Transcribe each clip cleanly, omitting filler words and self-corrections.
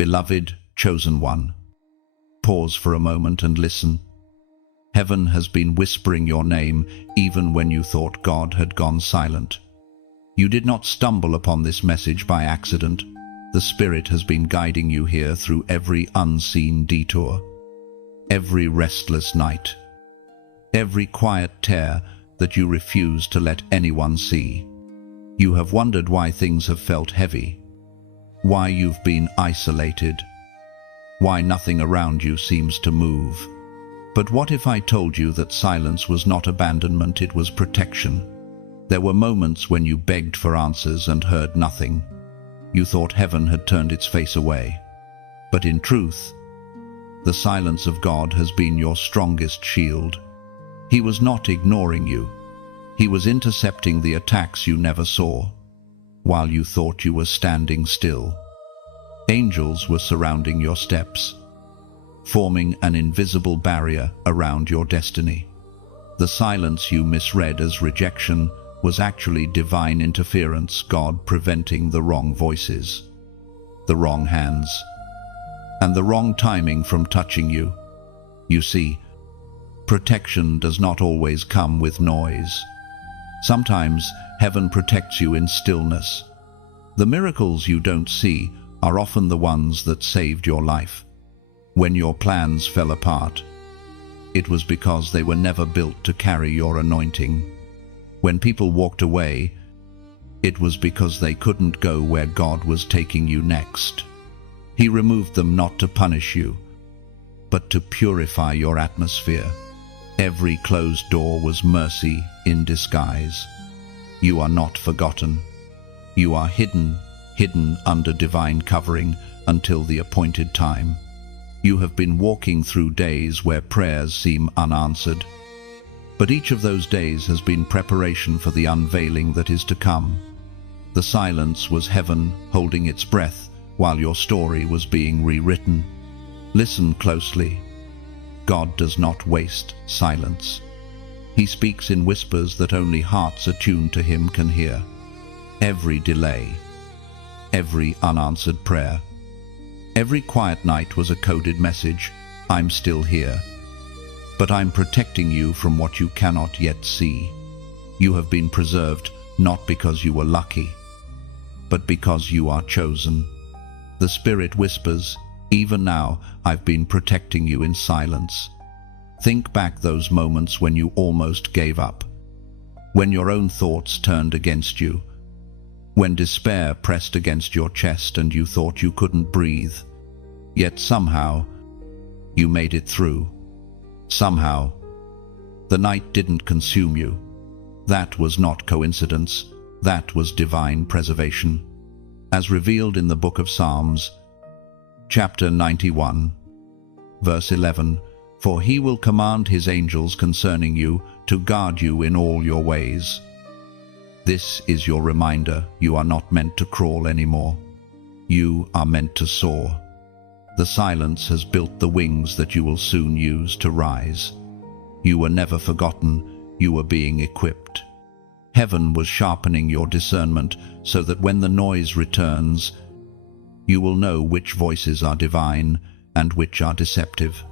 Beloved, chosen one, pause for a moment and listen. Heaven has been whispering your name even when you thought God had gone silent. You did not stumble upon this message by accident. The Spirit has been guiding you here through every unseen detour, every restless night, every quiet tear that you refuse to let anyone see. You have wondered why things have felt heavy, why you've been isolated, why nothing around you seems to move. But what if I told you that silence was not abandonment, it was protection? There were moments when you begged for answers and heard nothing. You thought heaven had turned its face away. But in truth, the silence of God has been your strongest shield. He was not ignoring you. He was intercepting the attacks you never saw, while you thought you were standing still. Angels were surrounding your steps, forming an invisible barrier around your destiny. The silence you misread as rejection was actually divine interference, God preventing the wrong voices, the wrong hands, and the wrong timing from touching you. You see, protection does not always come with noise. Sometimes heaven protects you in stillness. The miracles you don't see are often the ones that saved your life. When your plans fell apart, it was because they were never built to carry your anointing. When people walked away, it was because they couldn't go where God was taking you next. He removed them not to punish you, but to purify your atmosphere. Every closed door was mercy in disguise. You are not forgotten. You are hidden under divine covering until the appointed time. You have been walking through days where prayers seem unanswered. But each of those days has been preparation for the unveiling that is to come. The silence was heaven holding its breath while your story was being rewritten. Listen closely. God does not waste silence. He speaks in whispers that only hearts attuned to Him can hear. Every delay, every unanswered prayer, every quiet night was a coded message. I'm still here, but I'm protecting you from what you cannot yet see. You have been preserved not because you were lucky, but because you are chosen. The Spirit whispers, even now, I've been protecting you in silence. Think back those moments when you almost gave up, when your own thoughts turned against you, when despair pressed against your chest and you thought you couldn't breathe. Yet somehow, you made it through. Somehow, the night didn't consume you. That was not coincidence. That was divine preservation. As revealed in the book of Psalms, chapter 91, verse 11, for He will command His angels concerning you to guard you in all your ways. This is your reminder. You are not meant to crawl anymore. You are meant to soar. The silence has built the wings that you will soon use to rise. You were never forgotten. You were being equipped. Heaven was sharpening your discernment so that when the noise returns, you will know which voices are divine and which are deceptive.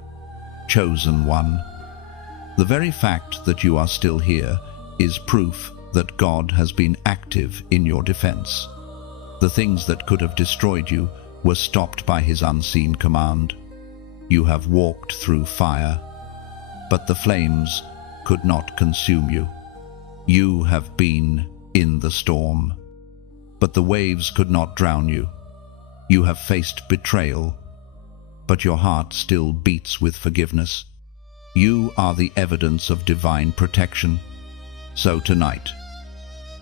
Chosen one. The very fact that you are still here is proof that God has been active in your defense. The things that could have destroyed you were stopped by His unseen command. You have walked through fire, but the flames could not consume you. You have been in the storm, but the waves could not drown you. You have faced betrayal, but your heart still beats with forgiveness. You are the evidence of divine protection. So tonight,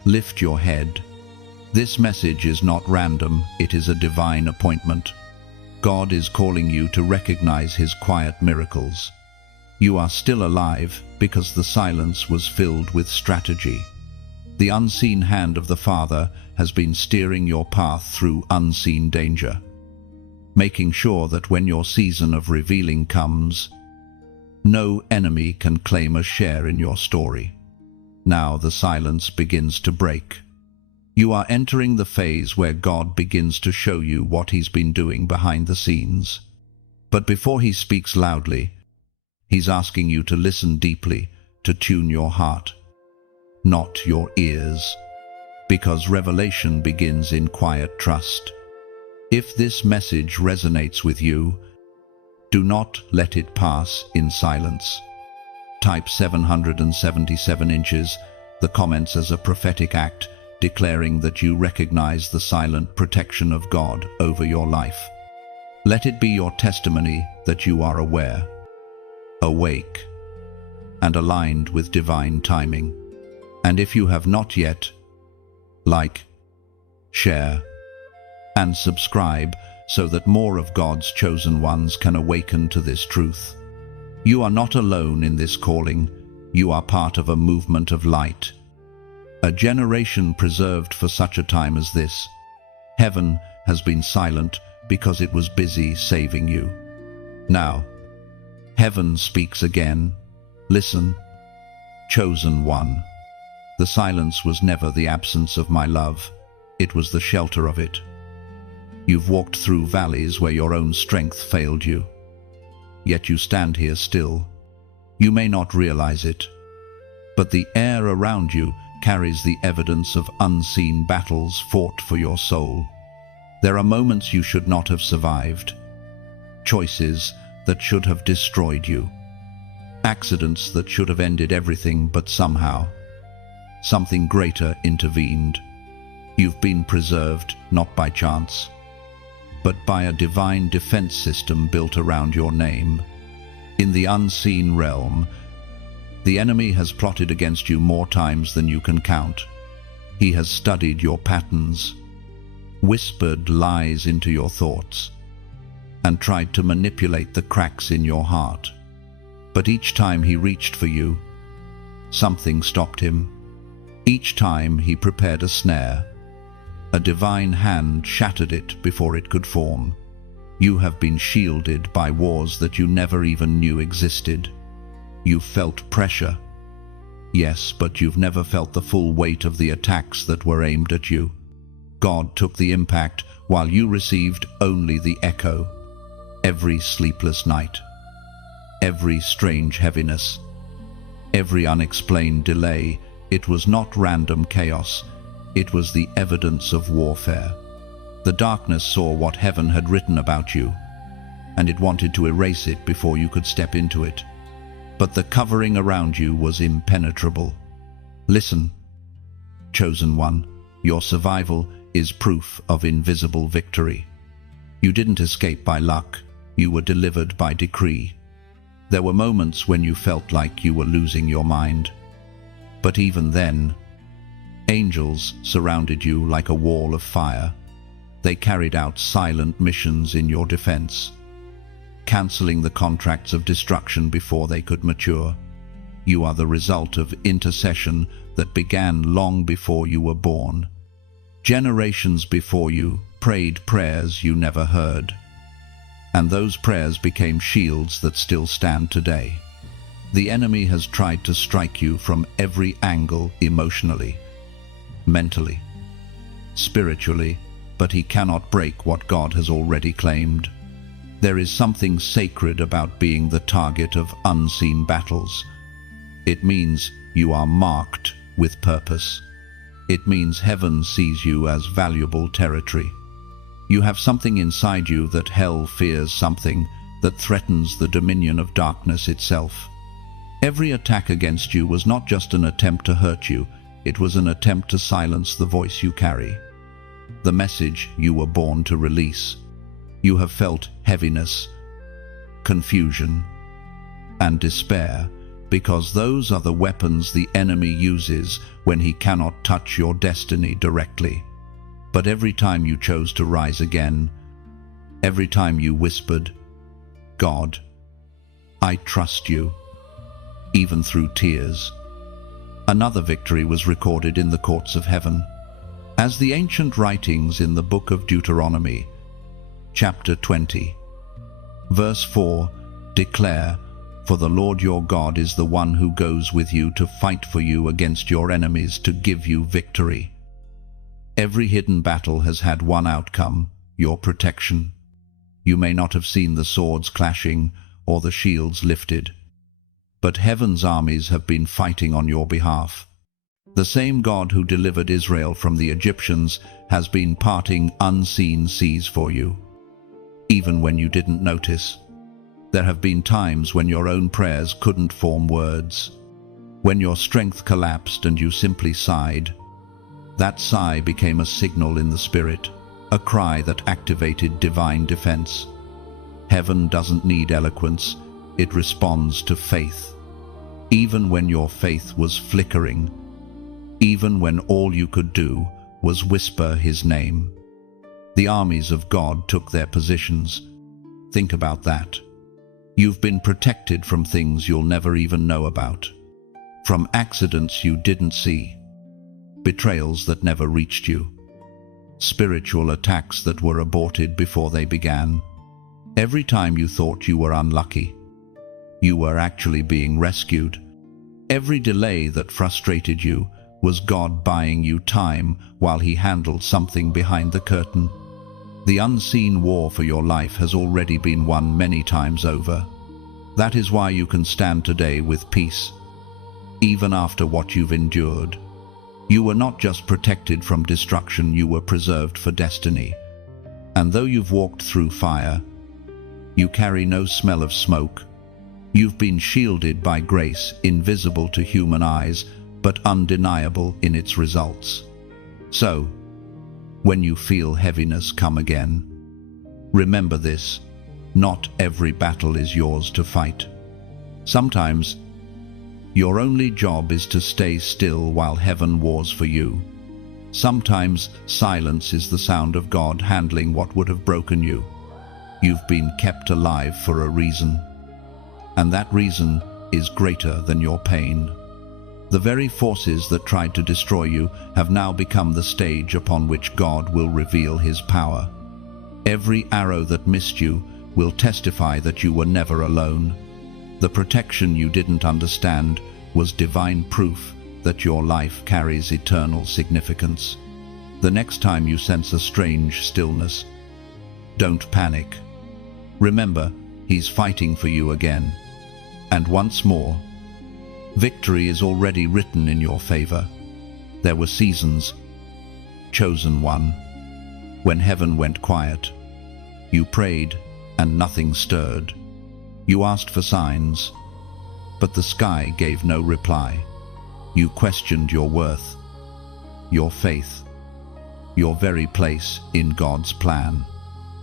lift your head. This message is not random, it is a divine appointment. God is calling you to recognize His quiet miracles. You are still alive because the silence was filled with strategy. The unseen hand of the Father has been steering your path through unseen danger, making sure that when your season of revealing comes, no enemy can claim a share in your story. Now the silence begins to break. You are entering the phase where God begins to show you what He's been doing behind the scenes. But before He speaks loudly, He's asking you to listen deeply, to tune your heart, not your ears, because revelation begins in quiet trust. If this message resonates with you, do not let it pass in silence. Type 777 inches, the comments as a prophetic act, declaring that you recognize the silent protection of God over your life. Let it be your testimony that you are aware, awake, and aligned with divine timing. And if you have not yet, like, share, and subscribe so that more of God's chosen ones can awaken to this truth. You are not alone in this calling. You are part of a movement of light, a generation preserved for such a time as this. Heaven has been silent because it was busy saving you. Now, heaven speaks again. Listen, chosen one. The silence was never the absence of my love. It was the shelter of it. You've walked through valleys where your own strength failed you. Yet you stand here still. You may not realize it, but the air around you carries the evidence of unseen battles fought for your soul. There are moments you should not have survived, choices that should have destroyed you, accidents that should have ended everything, but somehow, something greater intervened. You've been preserved not by chance, but by a divine defense system built around your name. In the unseen realm, the enemy has plotted against you more times than you can count. He has studied your patterns, whispered lies into your thoughts, and tried to manipulate the cracks in your heart. But each time he reached for you, something stopped him. Each time he prepared a snare. A divine hand shattered it before it could form. You have been shielded by wars that you never even knew existed. You've felt pressure, yes, but you've never felt the full weight of the attacks that were aimed at you. God took the impact while you received only the echo. Every sleepless night, every strange heaviness, every unexplained delay, it was not random chaos. It was the evidence of warfare. The darkness saw what heaven had written about you, and it wanted to erase it before you could step into it. But the covering around you was impenetrable. Listen, chosen one, your survival is proof of invisible victory. You didn't escape by luck. You were delivered by decree. There were moments when you felt like you were losing your mind. But even then, angels surrounded you like a wall of fire. They carried out silent missions in your defense, canceling the contracts of destruction before they could mature. You are the result of intercession that began long before you were born. Generations before you prayed prayers you never heard, and those prayers became shields that still stand today. The enemy has tried to strike you from every angle, emotionally, mentally, spiritually, but he cannot break what God has already claimed. There is something sacred about being the target of unseen battles. It means you are marked with purpose. It means heaven sees you as valuable territory. You have something inside you that hell fears, something that threatens the dominion of darkness itself. Every attack against you was not just an attempt to hurt you, it was an attempt to silence the voice you carry, the message you were born to release. You have felt heaviness, confusion, and despair, because those are the weapons the enemy uses when he cannot touch your destiny directly. But every time you chose to rise again, every time you whispered, "God, I trust you," even through tears, another victory was recorded in the courts of heaven. As the ancient writings in the book of Deuteronomy, chapter 20, verse 4, declare, "For the Lord your God is the one who goes with you to fight for you against your enemies to give you victory." Every hidden battle has had one outcome: your protection. You may not have seen the swords clashing or the shields lifted, but heaven's armies have been fighting on your behalf. The same God who delivered Israel from the Egyptians has been parting unseen seas for you, even when you didn't notice. There have been times when your own prayers couldn't form words, when your strength collapsed and you simply sighed. That sigh became a signal in the spirit, a cry that activated divine defense. Heaven doesn't need eloquence, it responds to faith. Even when your faith was flickering, even when all you could do was whisper his name, the armies of God took their positions. Think about that. You've been protected from things you'll never even know about, from accidents you didn't see, betrayals that never reached you, spiritual attacks that were aborted before they began. Every time you thought you were unlucky, you were actually being rescued. Every delay that frustrated you was God buying you time while he handled something behind the curtain. The unseen war for your life has already been won many times over. That is why you can stand today with peace, even after what you've endured. You were not just protected from destruction, you were preserved for destiny. And though you've walked through fire, you carry no smell of smoke. You've been shielded by grace, invisible to human eyes, but undeniable in its results. So, when you feel heaviness come again, remember this: not every battle is yours to fight. Sometimes, your only job is to stay still while heaven wars for you. Sometimes, silence is the sound of God handling what would have broken you. You've been kept alive for a reason, and that reason is greater than your pain. The very forces that tried to destroy you have now become the stage upon which God will reveal his power. Every arrow that missed you will testify that you were never alone. The protection you didn't understand was divine proof that your life carries eternal significance. The next time you sense a strange stillness, don't panic. Remember, he's fighting for you again. And once more, victory is already written in your favor. There were seasons, chosen one, when heaven went quiet. You prayed and nothing stirred. You asked for signs, but the sky gave no reply. You questioned your worth, your faith, your very place in God's plan.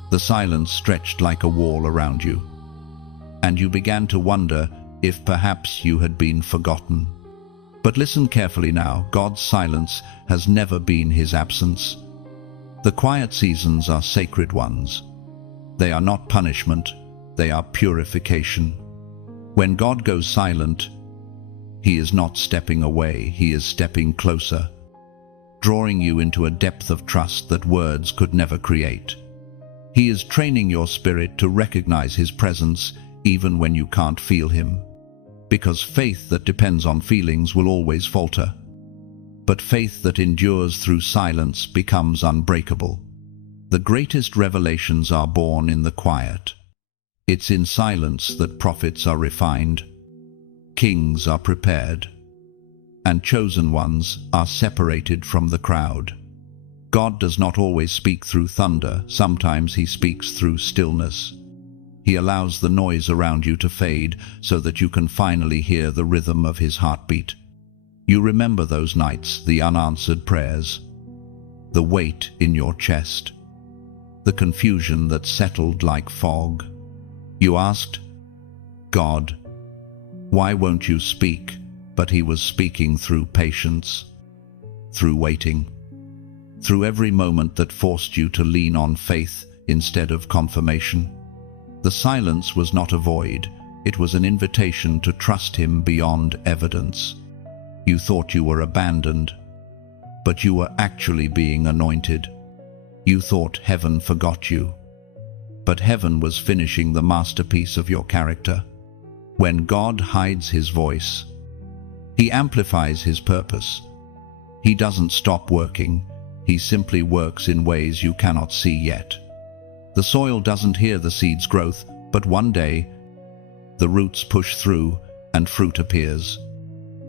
The silence stretched like a wall around you, and you began to wonder if perhaps you had been forgotten. But listen carefully now. God's silence has never been his absence. The quiet seasons are sacred ones. They are not punishment, they are purification. When God goes silent, he is not stepping away, he is stepping closer, drawing you into a depth of trust that words could never create. He is training your spirit to recognize his presence even when you can't feel him. Because faith that depends on feelings will always falter. But faith that endures through silence becomes unbreakable. The greatest revelations are born in the quiet. It's in silence that prophets are refined, kings are prepared, and chosen ones are separated from the crowd. God does not always speak through thunder. Sometimes he speaks through stillness. He allows the noise around you to fade so that you can finally hear the rhythm of his heartbeat. You remember those nights, the unanswered prayers, the weight in your chest, the confusion that settled like fog. You asked, God, why won't you speak? But he was speaking through patience, through waiting, through every moment that forced you to lean on faith instead of confirmation. The silence was not a void, it was an invitation to trust him beyond evidence. You thought you were abandoned, but you were actually being anointed. You thought heaven forgot you, but heaven was finishing the masterpiece of your character. When God hides his voice, he amplifies his purpose. He doesn't stop working, He simply works in ways you cannot see yet. The soil doesn't hear the seed's growth, but one day, the roots push through and fruit appears.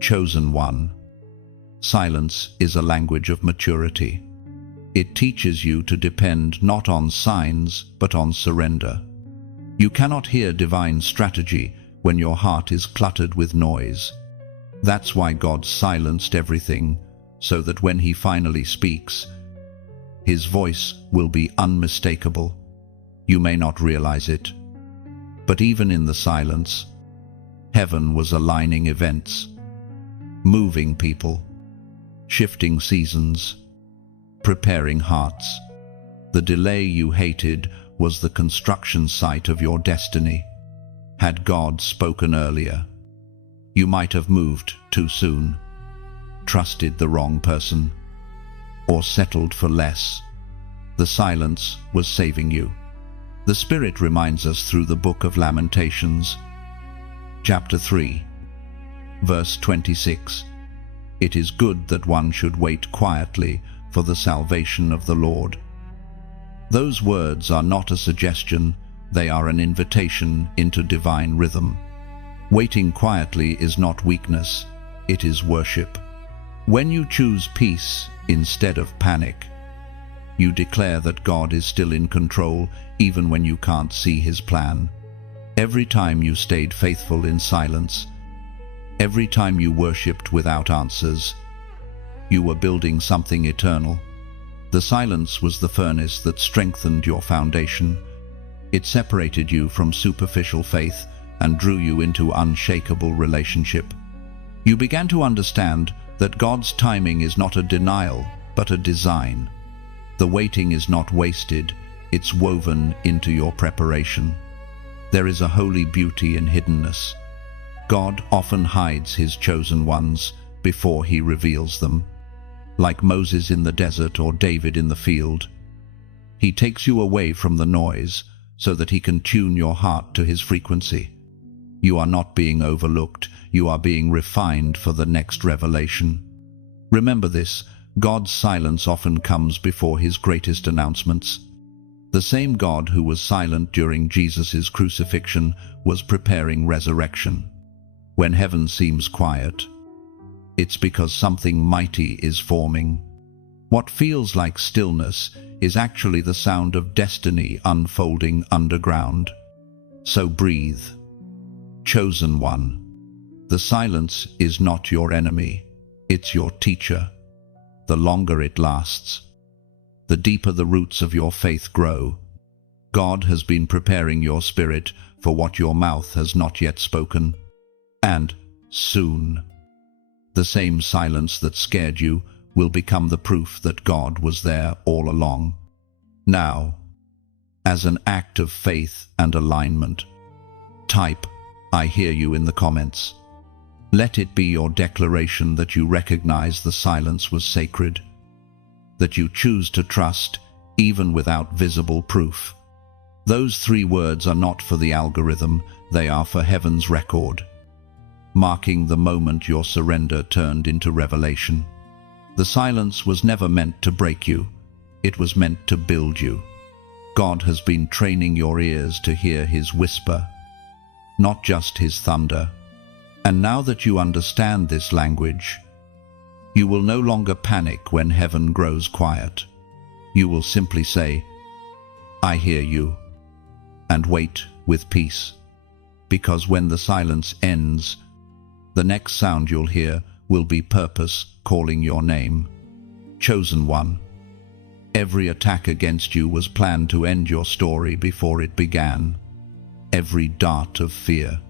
Chosen one. Silence is a language of maturity. It teaches you to depend not on signs, but on surrender. You cannot hear divine strategy when your heart is cluttered with noise. That's why God silenced everything, so that when He finally speaks, His voice will be unmistakable. You may not realize it, but even in the silence, heaven was aligning events, moving people, shifting seasons, preparing hearts. The delay you hated was the construction site of your destiny. Had God spoken earlier, you might have moved too soon, trusted the wrong person, or settled for less. The silence was saving you. The Spirit reminds us through the book of Lamentations, chapter 3, verse 26. It is good that one should wait quietly for the salvation of the Lord. Those words are not a suggestion, they are an invitation into divine rhythm. Waiting quietly is not weakness, it is worship. When you choose peace instead of panic, you declare that God is still in control even when you can't see His plan. Every time you stayed faithful in silence, every time you worshipped without answers, you were building something eternal. The silence was the furnace that strengthened your foundation. It separated you from superficial faith and drew you into unshakable relationship. You began to understand that God's timing is not a denial, but a design. The waiting is not wasted, it's woven into your preparation. There is a holy beauty in hiddenness. God often hides His chosen ones before He reveals them. Like Moses in the desert or David in the field, He takes you away from the noise so that He can tune your heart to His frequency. You are not being overlooked, you are being refined for the next revelation. Remember this, God's silence often comes before His greatest announcements. The same God who was silent during Jesus' crucifixion was preparing resurrection. When heaven seems quiet, it's because something mighty is forming. What feels like stillness is actually the sound of destiny unfolding underground. So breathe. Chosen one. The silence is not your enemy, it's your teacher. The longer it lasts, the deeper the roots of your faith grow. God has been preparing your spirit for what your mouth has not yet spoken. And soon, the same silence that scared you will become the proof that God was there all along. Now, as an act of faith and alignment, type "I hear you" in the comments. Let it be your declaration that you recognize the silence was sacred, that you choose to trust even without visible proof. Those 3 words are not for the algorithm, they are for heaven's record, marking the moment your surrender turned into revelation. The silence was never meant to break you, it was meant to build you. God has been training your ears to hear His whisper, not just His thunder. And now that you understand this language, you will no longer panic when heaven grows quiet. You will simply say, "I hear you," and wait with peace. Because when the silence ends, the next sound you'll hear will be purpose calling your name. Chosen one. Every attack against you was planned to end your story before it began. Every dart of fear,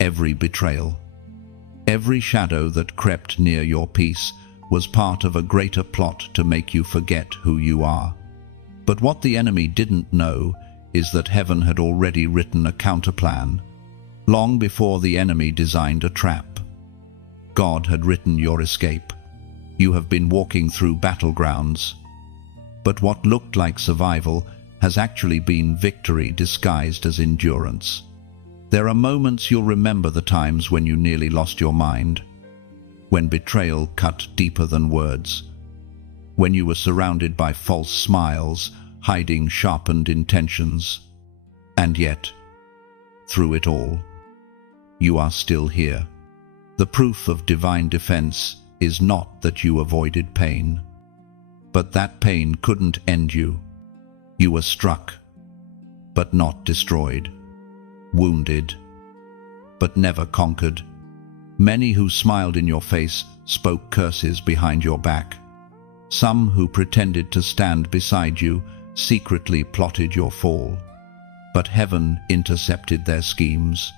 every betrayal, every shadow that crept near your peace was part of a greater plot to make you forget who you are. But what the enemy didn't know is that heaven had already written a counterplan. Long before the enemy designed a trap, God had written your escape. You have been walking through battlegrounds, but what looked like survival has actually been victory disguised as endurance. There are moments you'll remember, the times when you nearly lost your mind, when betrayal cut deeper than words, when you were surrounded by false smiles, hiding sharpened intentions. And yet, through it all, you are still here. The proof of divine defense is not that you avoided pain, but that pain couldn't end you. You were struck, but not destroyed, wounded, but never conquered. Many who smiled in your face spoke curses behind your back. Some who pretended to stand beside you secretly plotted your fall. But heaven intercepted their schemes.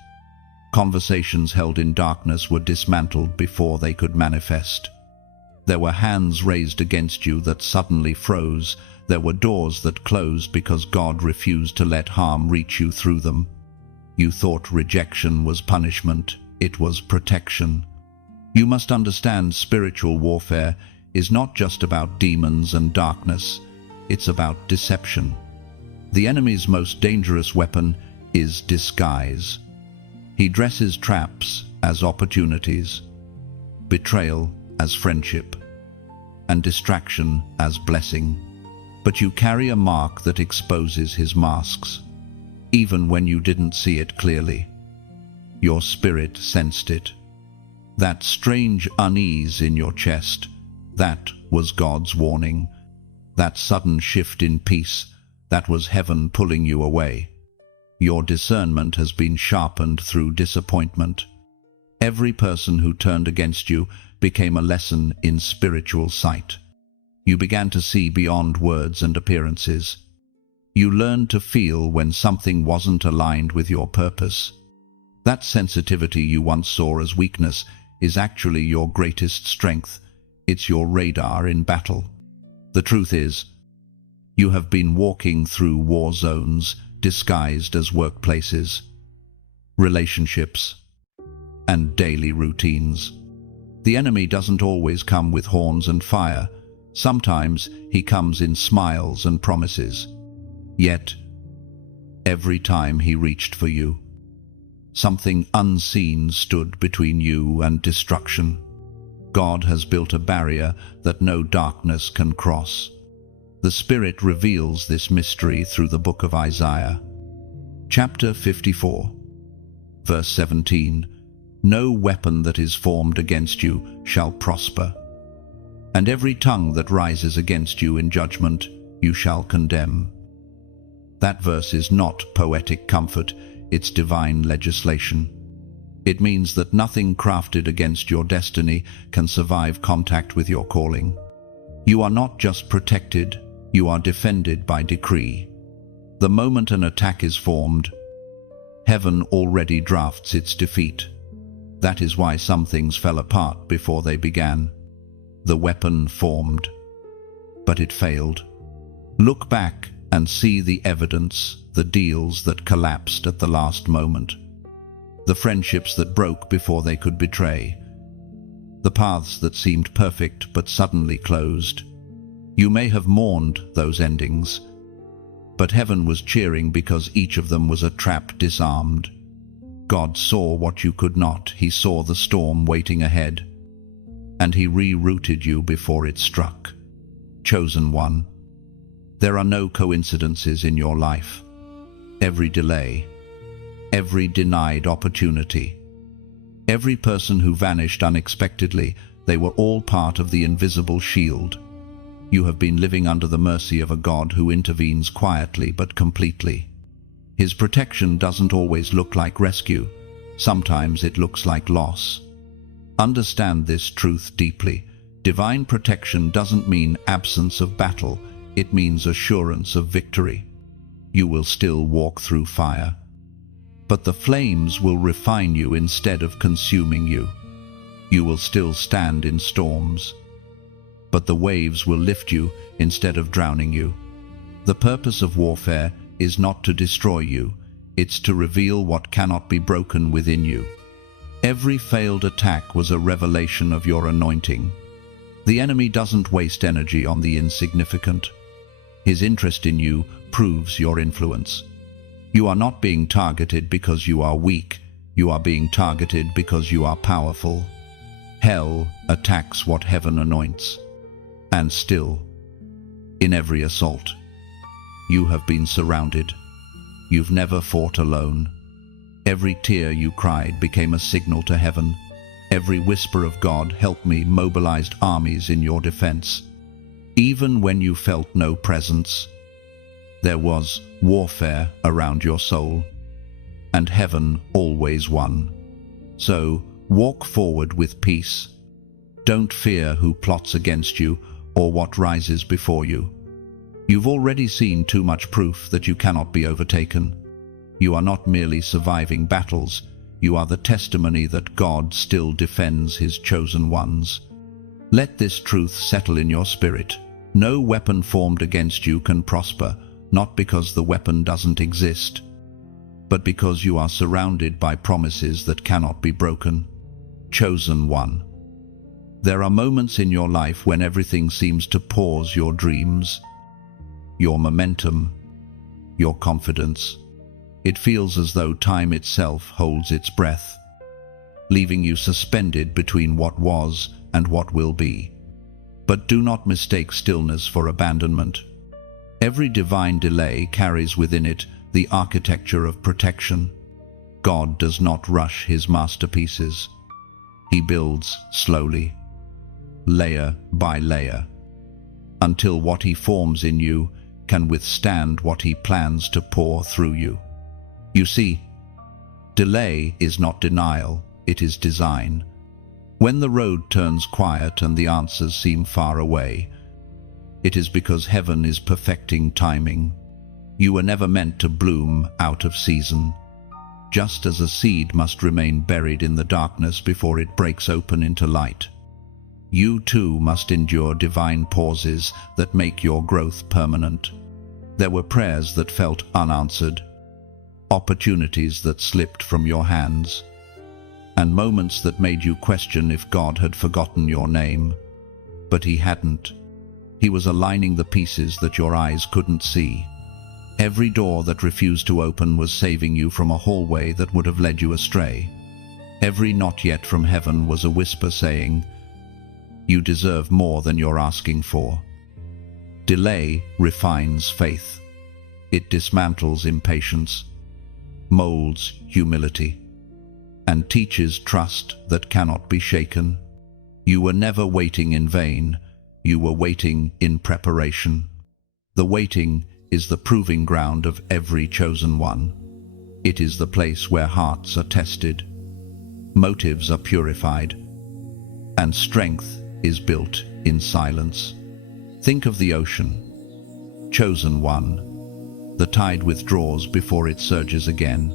Conversations held in darkness were dismantled before they could manifest. There were hands raised against you that suddenly froze. There were doors that closed because God refused to let harm reach you through them. You thought rejection was punishment. It was protection. You must understand, spiritual warfare is not just about demons and darkness. It's about deception. The enemy's most dangerous weapon is disguise. He dresses traps as opportunities, betrayal as friendship, and distraction as blessing. But you carry a mark that exposes his masks, even when you didn't see it clearly. Your spirit sensed it. That strange unease in your chest, that was God's warning. That sudden shift in peace, that was heaven pulling you away. Your discernment has been sharpened through disappointment. Every person who turned against you became a lesson in spiritual sight. You began to see beyond words and appearances. You learned to feel when something wasn't aligned with your purpose. That sensitivity you once saw as weakness is actually your greatest strength. It's your radar in battle. The truth is, you have been walking through war zones disguised as workplaces, relationships, and daily routines. The enemy doesn't always come with horns and fire. Sometimes he comes in smiles and promises. Yet, every time he reached for you, something unseen stood between you and destruction. God has built a barrier that no darkness can cross. The Spirit reveals this mystery through the book of Isaiah. Chapter 54, verse 17. No weapon that is formed against you shall prosper, and every tongue that rises against you in judgment you shall condemn. That verse is not poetic comfort, it's divine legislation. It means that nothing crafted against your destiny can survive contact with your calling. You are not just protected, you are defended by decree. The moment an attack is formed, heaven already drafts its defeat. That is why some things fell apart before they began. The weapon formed, but it failed. Look back and see the evidence, the deals that collapsed at the last moment, the friendships that broke before they could betray, the paths that seemed perfect but suddenly closed. You may have mourned those endings, but heaven was cheering because each of them was a trap disarmed. God saw what you could not. He saw the storm waiting ahead, and he rerouted you before it struck. Chosen one, there are no coincidences in your life. Every delay, every denied opportunity, every person who vanished unexpectedly, they were all part of the invisible shield. You have been living under the mercy of a God who intervenes quietly but completely. His protection doesn't always look like rescue. Sometimes it looks like loss. Understand this truth deeply. Divine protection doesn't mean absence of battle. It means assurance of victory. You will still walk through fire, but the flames will refine you instead of consuming you. You will still stand in storms, but the waves will lift you instead of drowning you. The purpose of warfare is not to destroy you, it's to reveal what cannot be broken within you. Every failed attack was a revelation of your anointing. The enemy doesn't waste energy on the insignificant. His interest in you proves your influence. You are not being targeted because you are weak, you are being targeted because you are powerful. Hell attacks what heaven anoints, and still In every assault, you have been surrounded. You've never fought alone. Every tear you cried became a signal to heaven. Every whisper of "God, help me," mobilized armies in your defense. Even when you felt no presence, there was warfare around your soul, and heaven always won. So, walk forward with peace. Don't fear who plots against you or what rises before you. You've already seen too much proof that you cannot be overtaken. You are not merely surviving battles, you are the testimony that God still defends his chosen ones. Let this truth settle in your spirit. No weapon formed against you can prosper, not because the weapon doesn't exist, but because you are surrounded by promises that cannot be broken. Chosen one. There are moments in your life when everything seems to pause: your dreams, your momentum, your confidence. It feels as though time itself holds its breath, leaving you suspended between what was and what will be. But do not mistake stillness for abandonment. Every divine delay carries within it the architecture of protection. God does not rush his masterpieces. He builds slowly, layer by layer, until what he forms in you can withstand what he plans to pour through you. You see, delay is not denial, it is design. When the road turns quiet and the answers seem far away, it is because heaven is perfecting timing. You were never meant to bloom out of season. Just as a seed must remain buried in the darkness before it breaks open into light, you too must endure divine pauses that make your growth permanent. There were prayers that felt unanswered, opportunities that slipped from your hands, and moments that made you question if God had forgotten your name. But he hadn't. He was aligning the pieces that your eyes couldn't see. Every door that refused to open was saving you from a hallway that would have led you astray. Every "not yet" from heaven was a whisper saying, "You deserve more than you're asking for." Delay refines faith. It dismantles impatience, molds humility, and teaches trust that cannot be shaken. You were never waiting in vain. You were waiting in preparation. The waiting is the proving ground of every chosen one. It is the place where hearts are tested, motives are purified, and strength is built in silence. Think of the ocean. Chosen one. The tide withdraws before it surges again.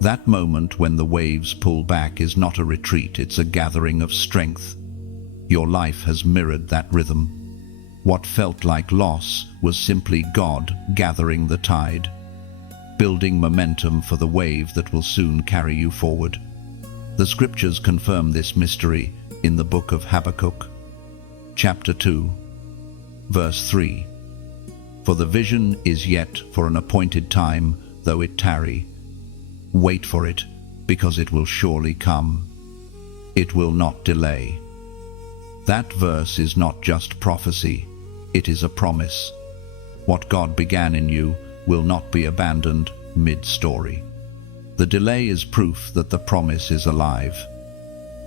That moment when the waves pull back is not a retreat, it's a gathering of strength. Your life has mirrored that rhythm. What felt like loss was simply God gathering the tide, building momentum for the wave that will soon carry you forward. The scriptures confirm this mystery in the book of Habakkuk, chapter 2, verse 3. For the vision is yet for an appointed time, though it tarry. Wait for it, because it will surely come. It will not delay. That verse is not just prophecy, it is a promise. What God began in you will not be abandoned mid-story. The delay is proof that the promise is alive,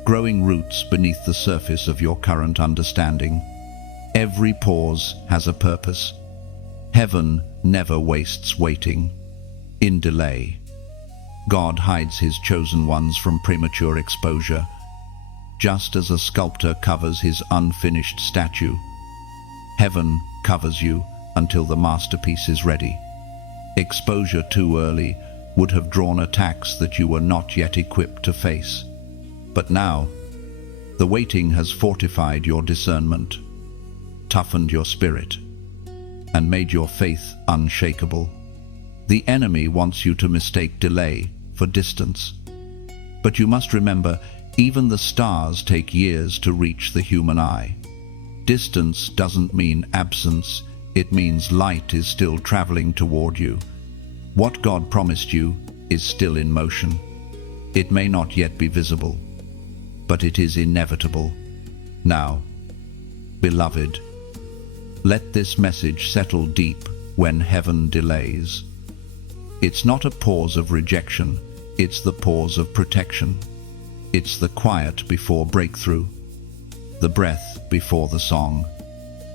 growing roots beneath the surface of your current understanding. Every pause has a purpose. Heaven never wastes waiting. In delay, God hides his chosen ones from premature exposure, just as a sculptor covers his unfinished statue. Heaven covers you until the masterpiece is ready. Exposure too early would have drawn attacks that you were not yet equipped to face. But now, the waiting has fortified your discernment, toughened your spirit, and made your faith unshakable. The enemy wants you to mistake delay for distance. But you must remember, even the stars take years to reach the human eye. Distance doesn't mean absence, it means light is still traveling toward you. What God promised you is still in motion. It may not yet be visible, but it is inevitable. Now, beloved, Let this message settle deep when heaven delays. It's not a pause of rejection, it's the pause of protection. It's the quiet before breakthrough, the breath before the song.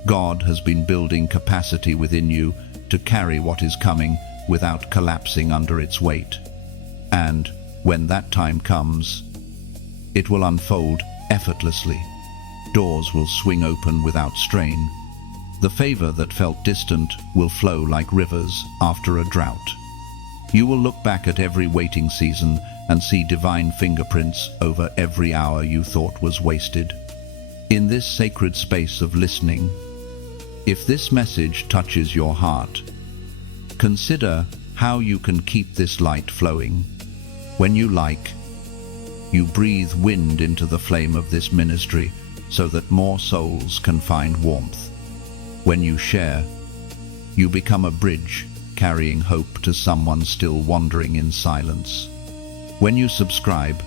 God has been building capacity within you to carry what is coming without collapsing under its weight. And when that time comes, it will unfold effortlessly. Doors will swing open without strain. The favor that felt distant will flow like rivers after a drought. You will look back at every waiting season and see divine fingerprints over every hour you thought was wasted. In this sacred space of listening, if this message touches your heart, consider how you can keep this light flowing. When you you breathe wind into the flame of this ministry so that more souls can find warmth. When you share, you become a bridge carrying hope to someone still wandering in silence. When you subscribe,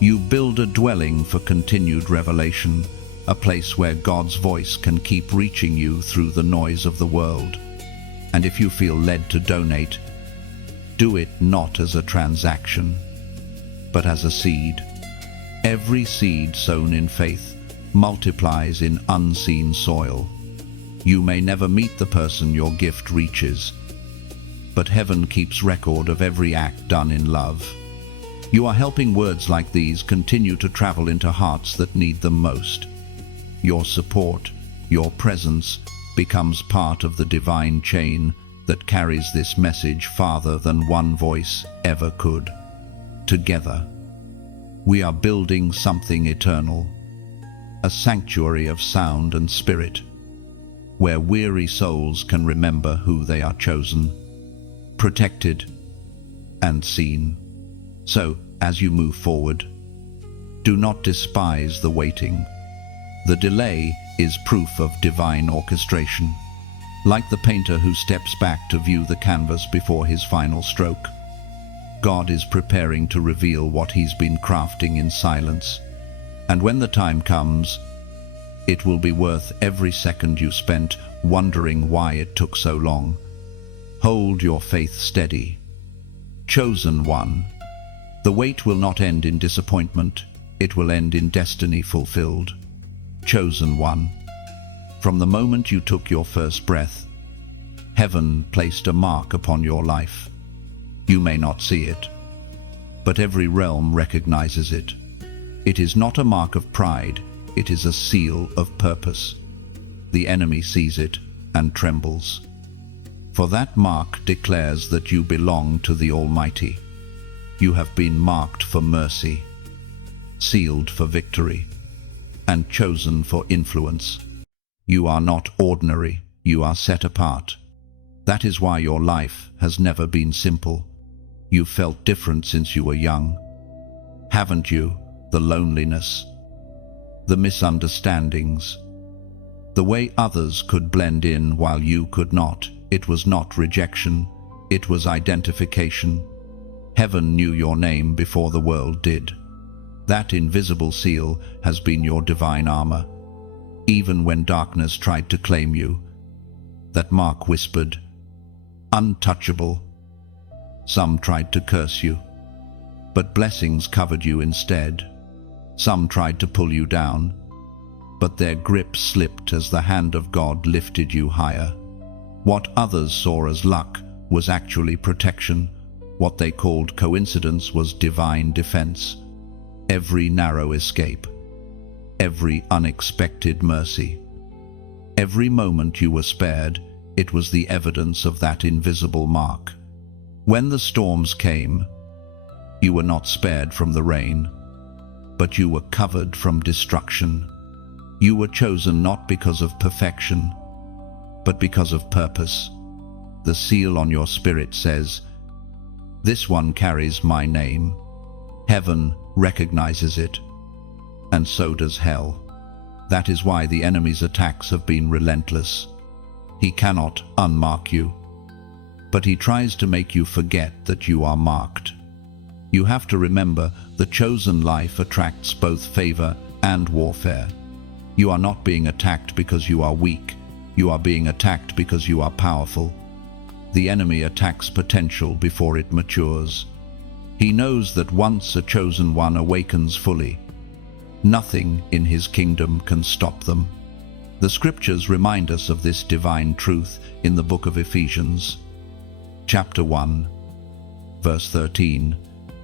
you build a dwelling for continued revelation, a place where God's voice can keep reaching you through the noise of the world. And if you feel led to donate, do it not as a transaction, but as a seed. Every seed sown in faith multiplies in unseen soil. You may never meet the person your gift reaches, but heaven keeps record of every act done in love. You are helping words like these continue to travel into hearts that need them most. Your support, your presence, becomes part of the divine chain that carries this message farther than one voice ever could. Together, we are building something eternal, a sanctuary of sound and spirit, where weary souls can remember who they are chosen, protected, and seen. So, as you move forward, do not despise the waiting. The delay is proof of divine orchestration. Like the painter who steps back to view the canvas before his final stroke, God is preparing to reveal what he's been crafting in silence. And when the time comes, it will be worth every second you spent wondering why it took so long. Hold your faith steady. Chosen one. The wait will not end in disappointment, it will end in destiny fulfilled. Chosen one. From the moment you took your first breath, heaven placed a mark upon your life. You may not see it, but every realm recognizes it. It is not a mark of pride, it is a seal of purpose. The enemy sees it and trembles. For that mark declares that you belong to the Almighty. You have been marked for mercy, sealed for victory, and chosen for influence. You are not ordinary, you are set apart. That is why your life has never been simple. You've felt different since you were young. Haven't you? The loneliness, the misunderstandings, the way others could blend in while you could not. It was not rejection, it was identification. Heaven knew your name before the world did. That invisible seal has been your divine armor. Even when darkness tried to claim you, that mark whispered, untouchable. Some tried to curse you, but blessings covered you instead. Some tried to pull you down, but their grip slipped as the hand of God lifted you higher. What others saw as luck was actually protection. What they called coincidence was divine defense. Every narrow escape, every unexpected mercy, every moment you were spared, it was the evidence of that invisible mark. When the storms came, you were not spared from the rain, but you were covered from destruction. You were chosen not because of perfection, but because of purpose. The seal on your spirit says, "This one carries my name." Heaven recognizes it, and so does hell. That is why the enemy's attacks have been relentless. He cannot unmark you, but he tries to make you forget that you are marked. You have to remember the chosen life attracts both favor and warfare. You are not being attacked because you are weak. You are being attacked because you are powerful. The enemy attacks potential before it matures. He knows that once a chosen one awakens fully, nothing in his kingdom can stop them. The scriptures remind us of this divine truth in the book of Ephesians, chapter 1, verse 13.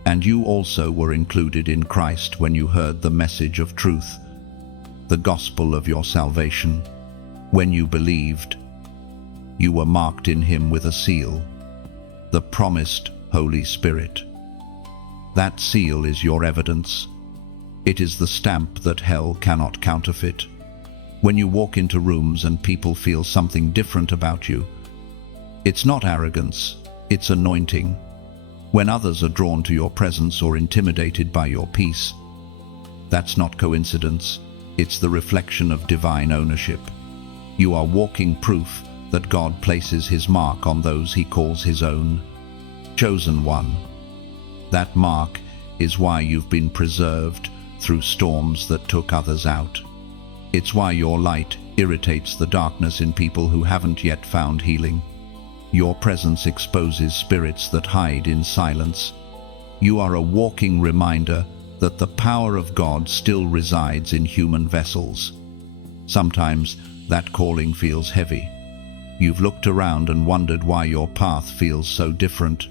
And you also were included in Christ when you heard the message of truth, the gospel of your salvation. When you believed, you were marked in him with a seal, the promised Holy Spirit. That seal is your evidence. It is the stamp that hell cannot counterfeit. When you walk into rooms and people feel something different about you, it's not arrogance, it's anointing. When others are drawn to your presence or intimidated by your peace, that's not coincidence, it's the reflection of divine ownership. You are walking proof that God places his mark on those he calls his own. Chosen one. That mark is why you've been preserved through storms that took others out. It's why your light irritates the darkness in people who haven't yet found healing. Your presence exposes spirits that hide in silence. You are a walking reminder that the power of God still resides in human vessels. Sometimes that calling feels heavy. You've looked around and wondered why your path feels so different.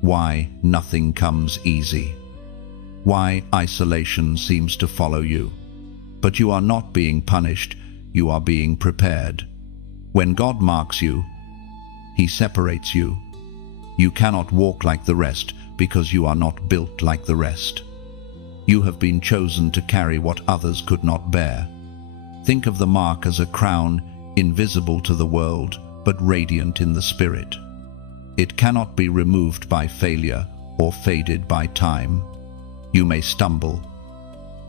Why nothing comes easy. Why isolation seems to follow you. But you are not being punished, you are being prepared. When God marks you, he separates you. You cannot walk like the rest because you are not built like the rest. You have been chosen to carry what others could not bear. Think of the mark as a crown, invisible to the world, but radiant in the spirit. It cannot be removed by failure or faded by time. You may stumble,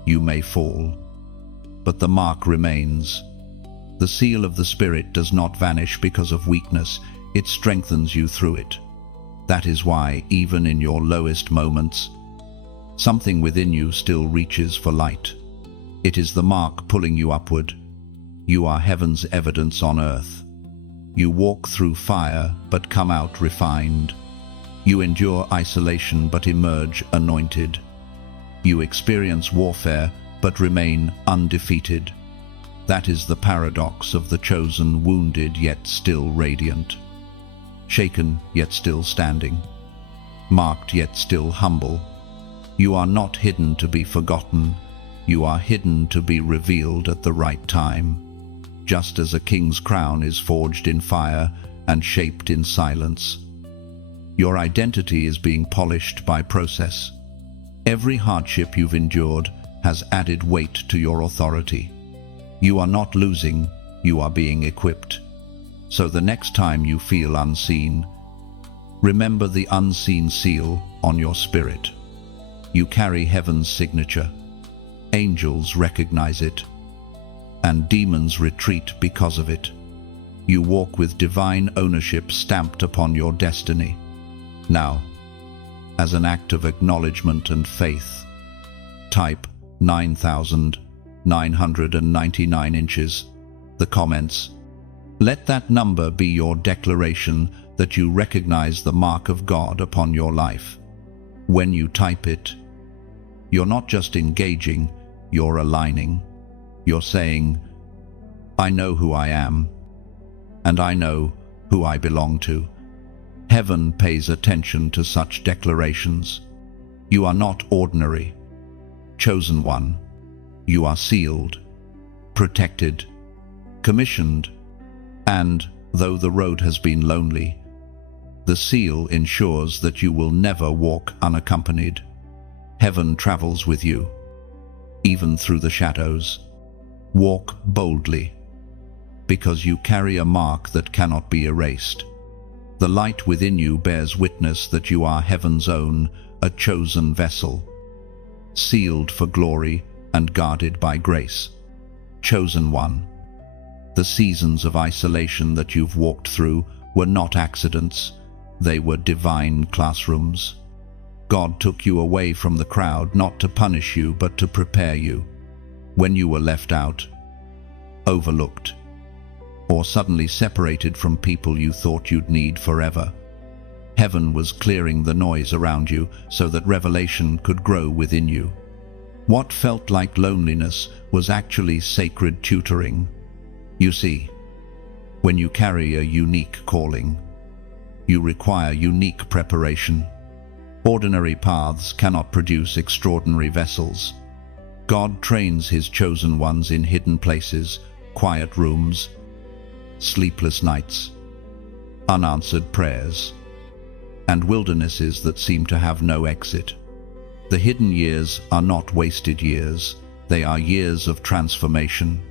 you may fall, but the mark remains. The seal of the Spirit does not vanish because of weakness, it strengthens you through it. That is why, even in your lowest moments, something within you still reaches for light. It is the mark pulling you upward. You are heaven's evidence on earth. You walk through fire, but come out refined. You endure isolation, but emerge anointed. You experience warfare, but remain undefeated. That is the paradox of the chosen, wounded yet still radiant. Shaken yet still standing. Marked yet still humble. You are not hidden to be forgotten. You are hidden to be revealed at the right time. Just as a king's crown is forged in fire and shaped in silence. Your identity is being polished by process. Every hardship you've endured has added weight to your authority. You are not losing, you are being equipped. So the next time you feel unseen, remember the unseen seal on your spirit. You carry heaven's signature. Angels recognize it, and demons retreat because of it. You walk with divine ownership stamped upon your destiny. Now, as an act of acknowledgement and faith, type 9,999 inches, the comments. Let that number be your declaration that you recognize the mark of God upon your life. When you type it, you're not just engaging, you're aligning. You're saying, I know who I am, and I know who I belong to. Heaven pays attention to such declarations. You are not ordinary. Chosen one. You are sealed, protected, commissioned, and, though the road has been lonely, the seal ensures that you will never walk unaccompanied. Heaven travels with you, even through the shadows. Walk boldly, because you carry a mark that cannot be erased. The light within you bears witness that you are heaven's own, a chosen vessel, sealed for glory and guarded by grace. Chosen one. The seasons of isolation that you've walked through were not accidents, they were divine classrooms. God took you away from the crowd not to punish you but to prepare you. When you were left out, overlooked, or suddenly separated from people you thought you'd need forever. Heaven was clearing the noise around you so that revelation could grow within you. What felt like loneliness was actually sacred tutoring. You see, when you carry a unique calling, you require unique preparation. Ordinary paths cannot produce extraordinary vessels. God trains his chosen ones in hidden places, quiet rooms, sleepless nights, unanswered prayers, and wildernesses that seem to have no exit. The hidden years are not wasted years. They are years of transformation,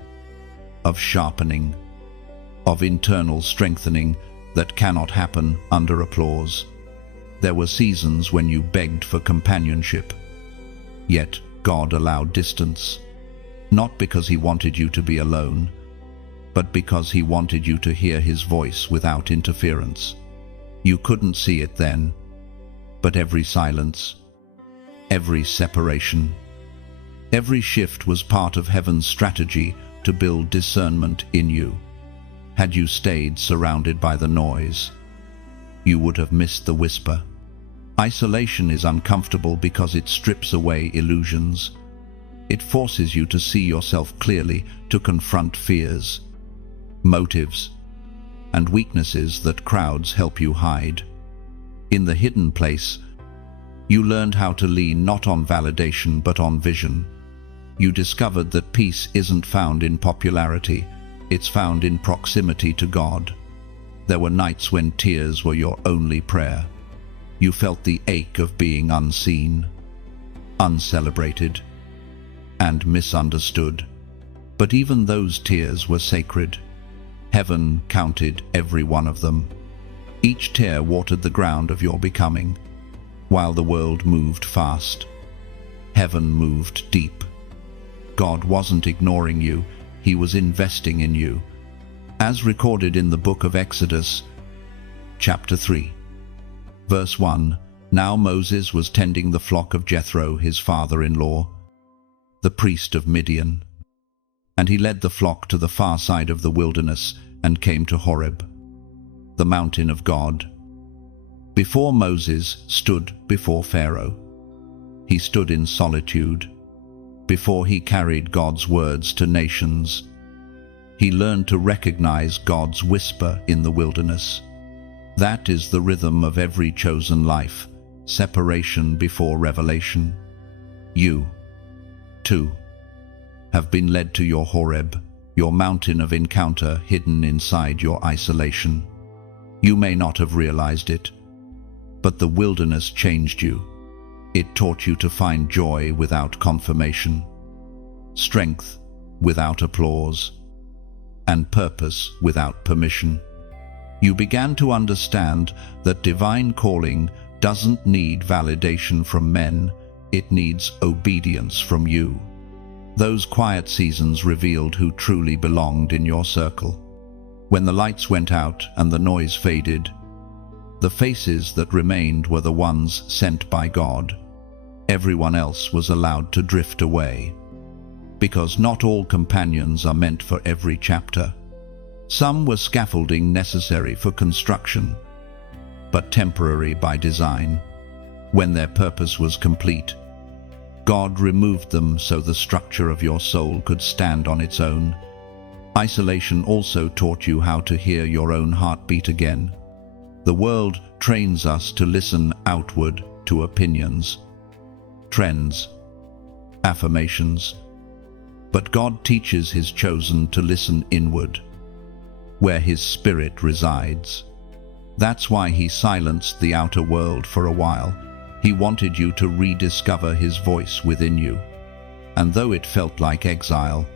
of sharpening, of internal strengthening that cannot happen under applause. There were seasons when you begged for companionship, yet God allowed distance, not because he wanted you to be alone, but because he wanted you to hear his voice without interference. You couldn't see it then, but every silence, every separation, every shift was part of heaven's strategy to build discernment in you. Had you stayed surrounded by the noise, you would have missed the whisper. Isolation is uncomfortable because it strips away illusions. It forces you to see yourself clearly, to confront fears, motives, and weaknesses that crowds help you hide. In the hidden place, you learned how to lean not on validation but on vision. You discovered that peace isn't found in popularity, it's found in proximity to God. There were nights when tears were your only prayer. You felt the ache of being unseen, uncelebrated, and misunderstood. But even those tears were sacred. Heaven counted every one of them. Each tear watered the ground of your becoming. While the world moved fast, heaven moved deep. God wasn't ignoring you, he was investing in you. As recorded in the book of Exodus, chapter 3, verse 1, now Moses was tending the flock of Jethro, his father-in-law, the priest of Midian. And he led the flock to the far side of the wilderness and came to Horeb, the mountain of God. Before Moses stood before Pharaoh. He stood in solitude. Before he carried God's words to nations, he learned to recognize God's whisper in the wilderness. That is the rhythm of every chosen life, separation before revelation. You, too, have been led to your Horeb, your mountain of encounter hidden inside your isolation. You may not have realized it, but the wilderness changed you. It taught you to find joy without confirmation, strength without applause, and purpose without permission. You began to understand that divine calling doesn't need validation from men, it needs obedience from you. Those quiet seasons revealed who truly belonged in your circle. When the lights went out and the noise faded, the faces that remained were the ones sent by God. Everyone else was allowed to drift away, because not all companions are meant for every chapter. Some were scaffolding necessary for construction, but temporary by design. When their purpose was complete, God removed them so the structure of your soul could stand on its own. Isolation also taught you how to hear your own heartbeat again. The world trains us to listen outward to opinions, trends, affirmations, but God teaches his chosen to listen inward, where his spirit resides. That's why he silenced the outer world for a while. He wanted you to rediscover his voice within you. And though it felt like exile,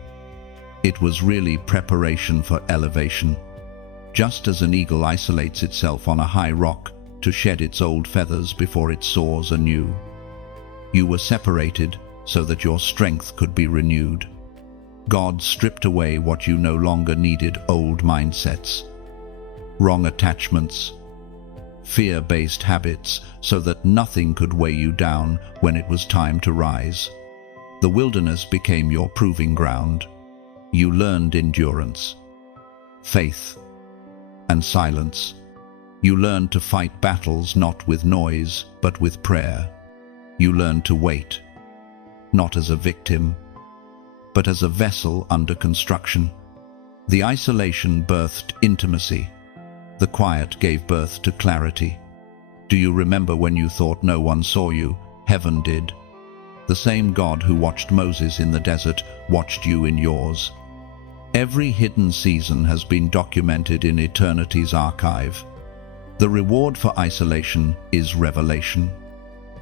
it was really preparation for elevation. Just as an eagle isolates itself on a high rock to shed its old feathers before it soars anew, you were separated so that your strength could be renewed. God stripped away what you no longer needed: old mindsets, wrong attachments, fear-based habits, so that nothing could weigh you down when it was time to rise. The wilderness became your proving ground. You learned endurance, faith, and silence. You learn to fight battles not with noise, but with prayer. You learn to wait, not as a victim, but as a vessel under construction. The isolation birthed intimacy. The quiet gave birth to clarity. Do you remember when you thought no one saw you? Heaven did. The same God who watched Moses in the desert watched you in yours. Every hidden season has been documented in eternity's archive. The reward for isolation is revelation.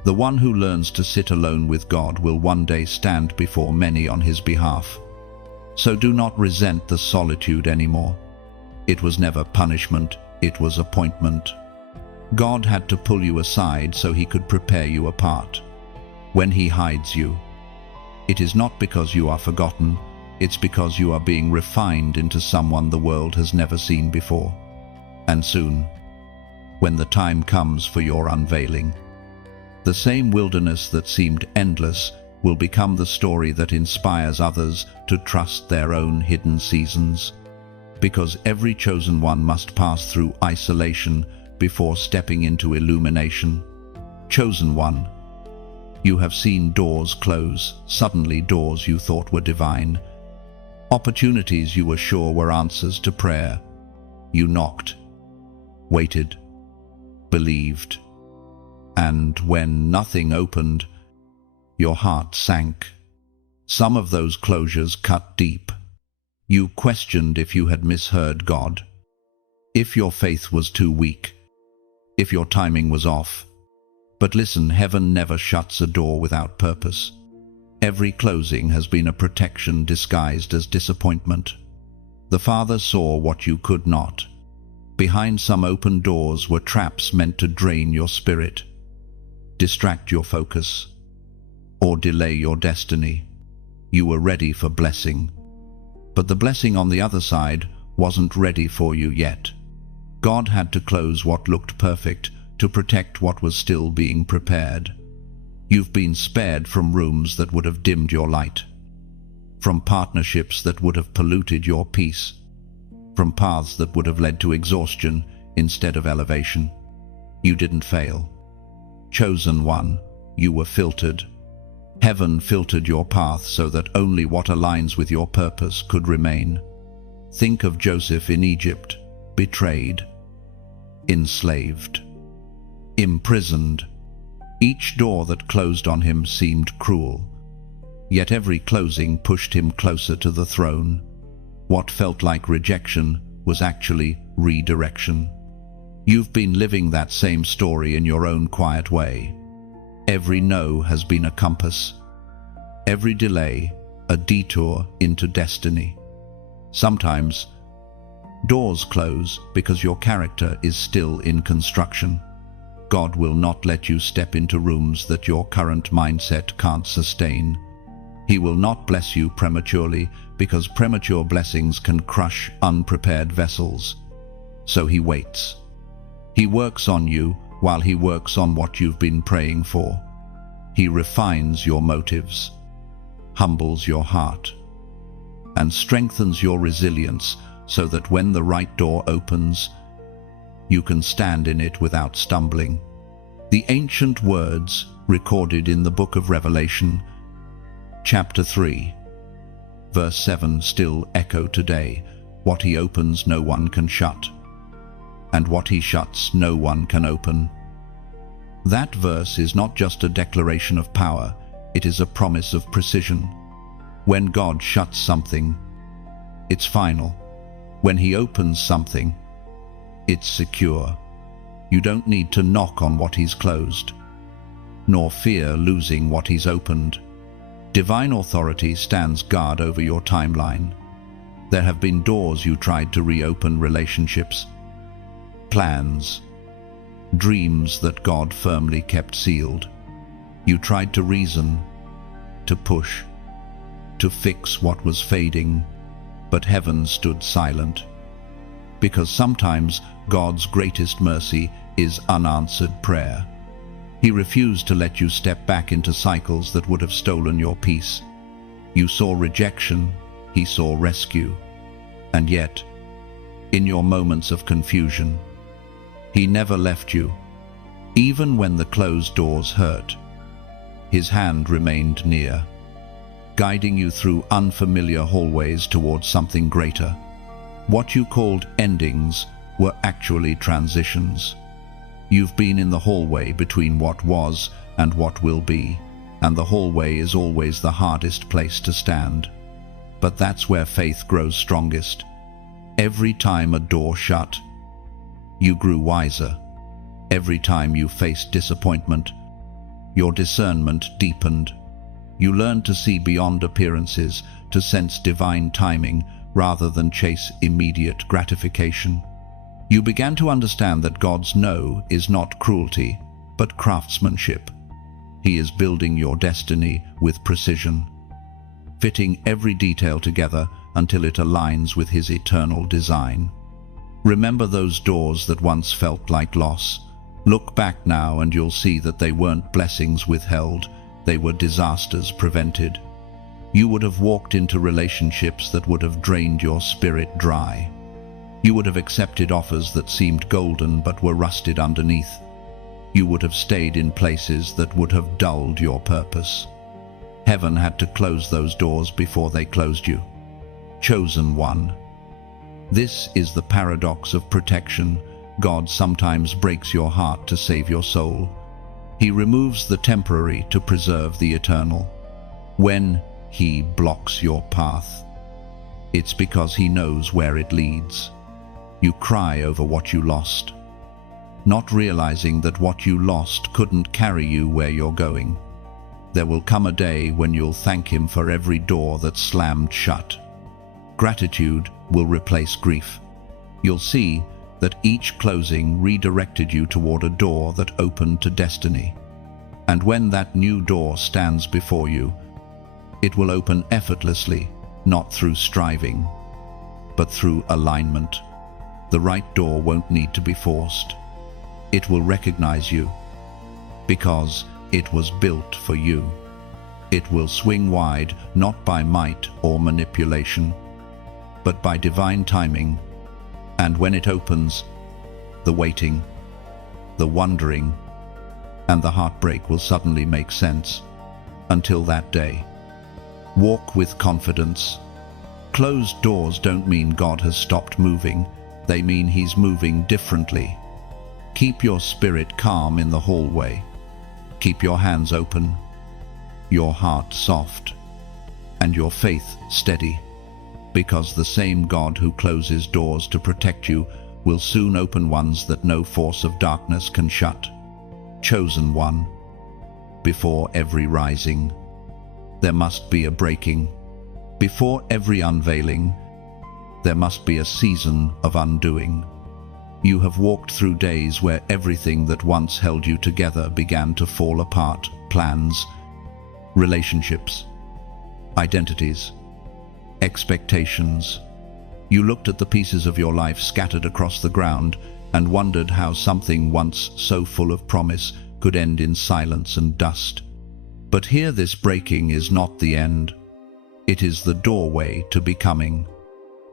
The one who learns to sit alone with God will one day stand before many on his behalf. So do not resent the solitude anymore. It was never punishment, it was appointment. God had to pull you aside so he could prepare you apart. When he hides you, it is not because you are forgotten, it's because you are being refined into someone the world has never seen before. And soon, when the time comes for your unveiling, the same wilderness that seemed endless will become the story that inspires others to trust their own hidden seasons. Because every chosen one must pass through isolation before stepping into illumination. Chosen one, you have seen doors close, suddenly doors you thought were divine. Opportunities you were sure were answers to prayer. You knocked, waited, believed, and when nothing opened, your heart sank. Some of those closures cut deep. You questioned if you had misheard God, if your faith was too weak, if your timing was off. But listen, heaven never shuts a door without purpose. Every closing has been a protection disguised as disappointment. The Father saw what you could not. Behind some open doors were traps meant to drain your spirit, distract your focus, or delay your destiny. You were ready for blessing, but the blessing on the other side wasn't ready for you yet. God had to close what looked perfect to protect what was still being prepared. You've been spared from rooms that would have dimmed your light, from partnerships that would have polluted your peace, from paths that would have led to exhaustion instead of elevation. You didn't fail. Chosen one, you were filtered. Heaven filtered your path so that only what aligns with your purpose could remain. Think of Joseph in Egypt, betrayed, enslaved, imprisoned. Each door that closed on him seemed cruel, yet every closing pushed him closer to the throne. What felt like rejection was actually redirection. You've been living that same story in your own quiet way. Every no has been a compass. Every delay, a detour into destiny. Sometimes, doors close because your character is still in construction. God will not let you step into rooms that your current mindset can't sustain. He will not bless you prematurely because premature blessings can crush unprepared vessels. So he waits. He works on you while he works on what you've been praying for. He refines your motives, humbles your heart, and strengthens your resilience so that when the right door opens, you can stand in it without stumbling. The ancient words recorded in the book of Revelation, chapter 3, verse 7 still echo today. What he opens no one can shut, and what he shuts no one can open. That verse is not just a declaration of power, it is a promise of precision. When God shuts something, it's final. When he opens something, it's secure. You don't need to knock on what he's closed, nor fear losing what he's opened. Divine authority stands guard over your timeline. There have been doors you tried to reopen, relationships, plans, dreams that God firmly kept sealed. You tried to reason, to push, to fix what was fading, but heaven stood silent. Because sometimes God's greatest mercy is unanswered prayer. He refused to let you step back into cycles that would have stolen your peace. You saw rejection, he saw rescue. And yet, in your moments of confusion. He never left you, even when the closed doors hurt. His hand remained near, guiding you through unfamiliar hallways towards something greater. What you called endings were actually transitions. You've been in the hallway between what was and what will be, and the hallway is always the hardest place to stand. But that's where faith grows strongest. Every time a door shut, you grew wiser. Every time you faced disappointment, your discernment deepened. You learned to see beyond appearances, to sense divine timing rather than chase immediate gratification. You began to understand that God's no is not cruelty, but craftsmanship. He is building your destiny with precision, fitting every detail together until it aligns with His eternal design. Remember those doors that once felt like loss. Look back now and you'll see that they weren't blessings withheld, they were disasters prevented. You would have walked into relationships that would have drained your spirit dry. You would have accepted offers that seemed golden but were rusted underneath. You would have stayed in places that would have dulled your purpose. Heaven had to close those doors before they closed you. Chosen one. This is the paradox of protection. God sometimes breaks your heart to save your soul. He removes the temporary to preserve the eternal. When He blocks your path, it's because He knows where it leads. You cry over what you lost, not realizing that what you lost couldn't carry you where you're going. There will come a day when you'll thank Him for every door that slammed shut. Gratitude will replace grief. You'll see that each closing redirected you toward a door that opened to destiny. And when that new door stands before you, it will open effortlessly, not through striving, but through alignment. The right door won't need to be forced. It will recognize you, because it was built for you. It will swing wide, not by might or manipulation, but by divine timing. And when it opens, the waiting, the wondering, and the heartbreak will suddenly make sense. Until that day, walk with confidence. Closed doors don't mean God has stopped moving. They mean He's moving differently. Keep your spirit calm in the hallway. Keep your hands open, your heart soft, and your faith steady, because the same God who closes doors to protect you will soon open ones that no force of darkness can shut. Chosen one. Before every rising, there must be a breaking. Before every unveiling, there must be a season of undoing. You have walked through days where everything that once held you together began to fall apart. Plans, relationships, identities, expectations. You looked at the pieces of your life scattered across the ground and wondered how something once so full of promise could end in silence and dust. But here, this breaking is not the end. It is the doorway to becoming.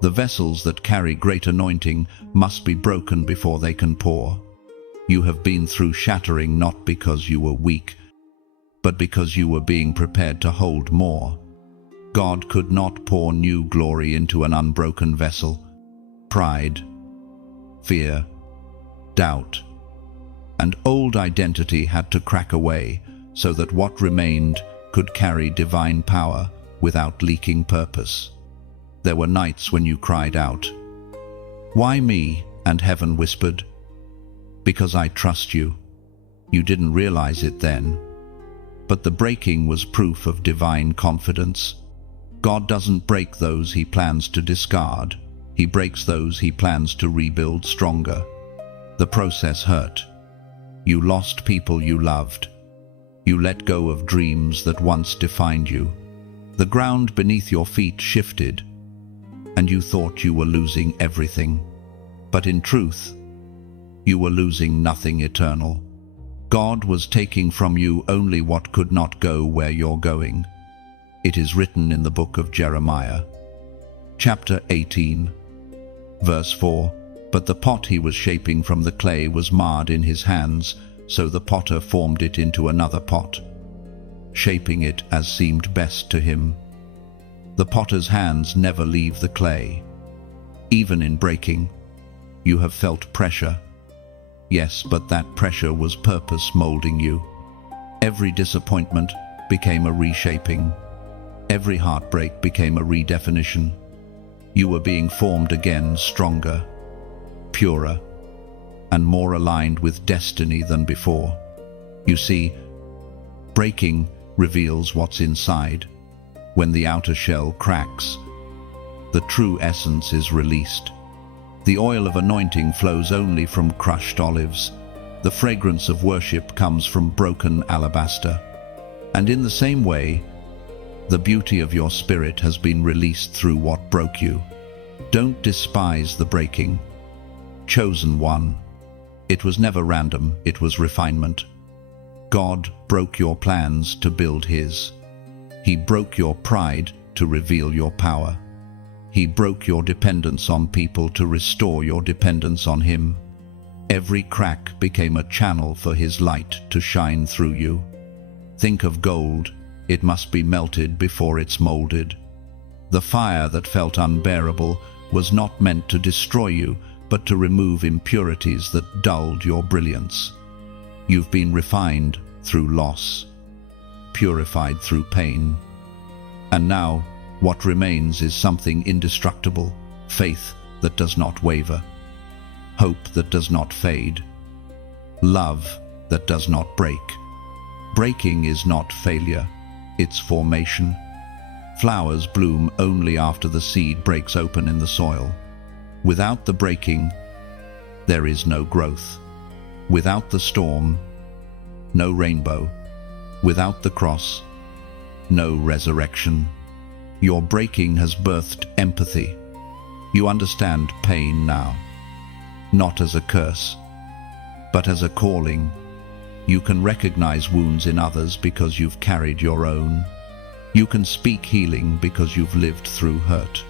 The vessels that carry great anointing must be broken before they can pour. You have been through shattering not because you were weak, but because you were being prepared to hold more. God could not pour new glory into an unbroken vessel. Pride, fear, doubt, and old identity had to crack away so that what remained could carry divine power without leaking purpose. There were nights when you cried out, "Why me?" and heaven whispered, "Because I trust you." You didn't realize it then, but the breaking was proof of divine confidence. God doesn't break those He plans to discard. He breaks those He plans to rebuild stronger. The process hurt. You lost people you loved. You let go of dreams that once defined you. The ground beneath your feet shifted, and you thought you were losing everything. But in truth, you were losing nothing eternal. God was taking from you only what could not go where you're going. It is written in the book of Jeremiah, chapter 18. Verse 4, "But the pot he was shaping from the clay was marred in his hands, so the potter formed it into another pot, shaping it as seemed best to him." The potter's hands never leave the clay. Even in breaking, you have felt pressure. Yes, but that pressure was purpose molding you. Every disappointment became a reshaping. Every heartbreak became a redefinition. You were being formed again, stronger, purer, and more aligned with destiny than before. You see, breaking reveals what's inside. When the outer shell cracks, the true essence is released. The oil of anointing flows only from crushed olives. The fragrance of worship comes from broken alabaster. And in the same way, the beauty of your spirit has been released through what broke you. Don't despise the breaking. Chosen one. It was never random, it was refinement. God broke your plans to build His. He broke your pride to reveal your power. He broke your dependence on people to restore your dependence on Him. Every crack became a channel for His light to shine through you. Think of gold. It must be melted before it's molded. The fire that felt unbearable was not meant to destroy you, but to remove impurities that dulled your brilliance. You've been refined through loss, purified through pain. And now, what remains is something indestructible, faith that does not waver, hope that does not fade, love that does not break. Breaking is not failure, it's formation. Flowers bloom only after the seed breaks open in the soil. Without the breaking, there is no growth. Without the storm, no rainbow. Without the cross, no resurrection. Your breaking has birthed empathy. You understand pain now, not as a curse, but as a calling. You can recognize wounds in others because you've carried your own. You can speak healing because you've lived through hurt.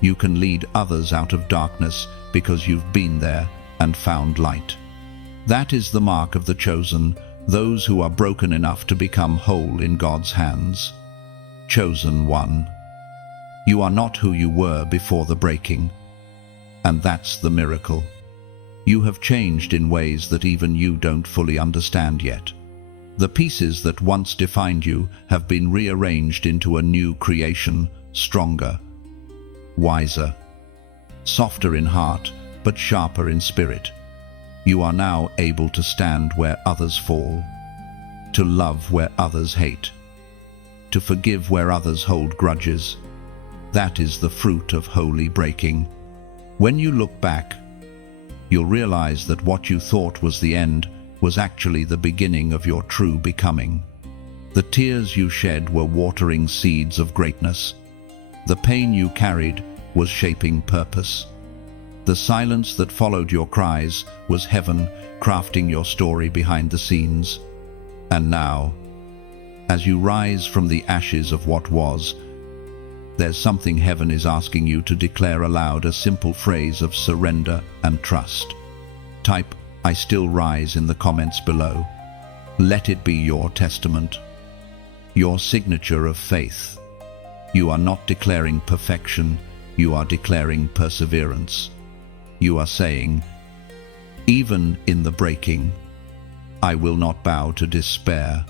You can lead others out of darkness because you've been there and found light. That is the mark of the chosen, those who are broken enough to become whole in God's hands. Chosen one. You are not who you were before the breaking. And that's the miracle. You have changed in ways that even you don't fully understand yet. The pieces that once defined you have been rearranged into a new creation, stronger, wiser, softer in heart, but sharper in spirit. You are now able to stand where others fall, to love where others hate, to forgive where others hold grudges. That is the fruit of holy breaking. When you look back, you'll realize that what you thought was the end was actually the beginning of your true becoming. The tears you shed were watering seeds of greatness. The pain you carried was shaping purpose. The silence that followed your cries was heaven crafting your story behind the scenes. And now, as you rise from the ashes of what was, there's something heaven is asking you to declare aloud, a simple phrase of surrender and trust. Type, "I still rise" in the comments below. Let it be your testament, your signature of faith. You are not declaring perfection, you are declaring perseverance. You are saying, even in the breaking, I will not bow to despair,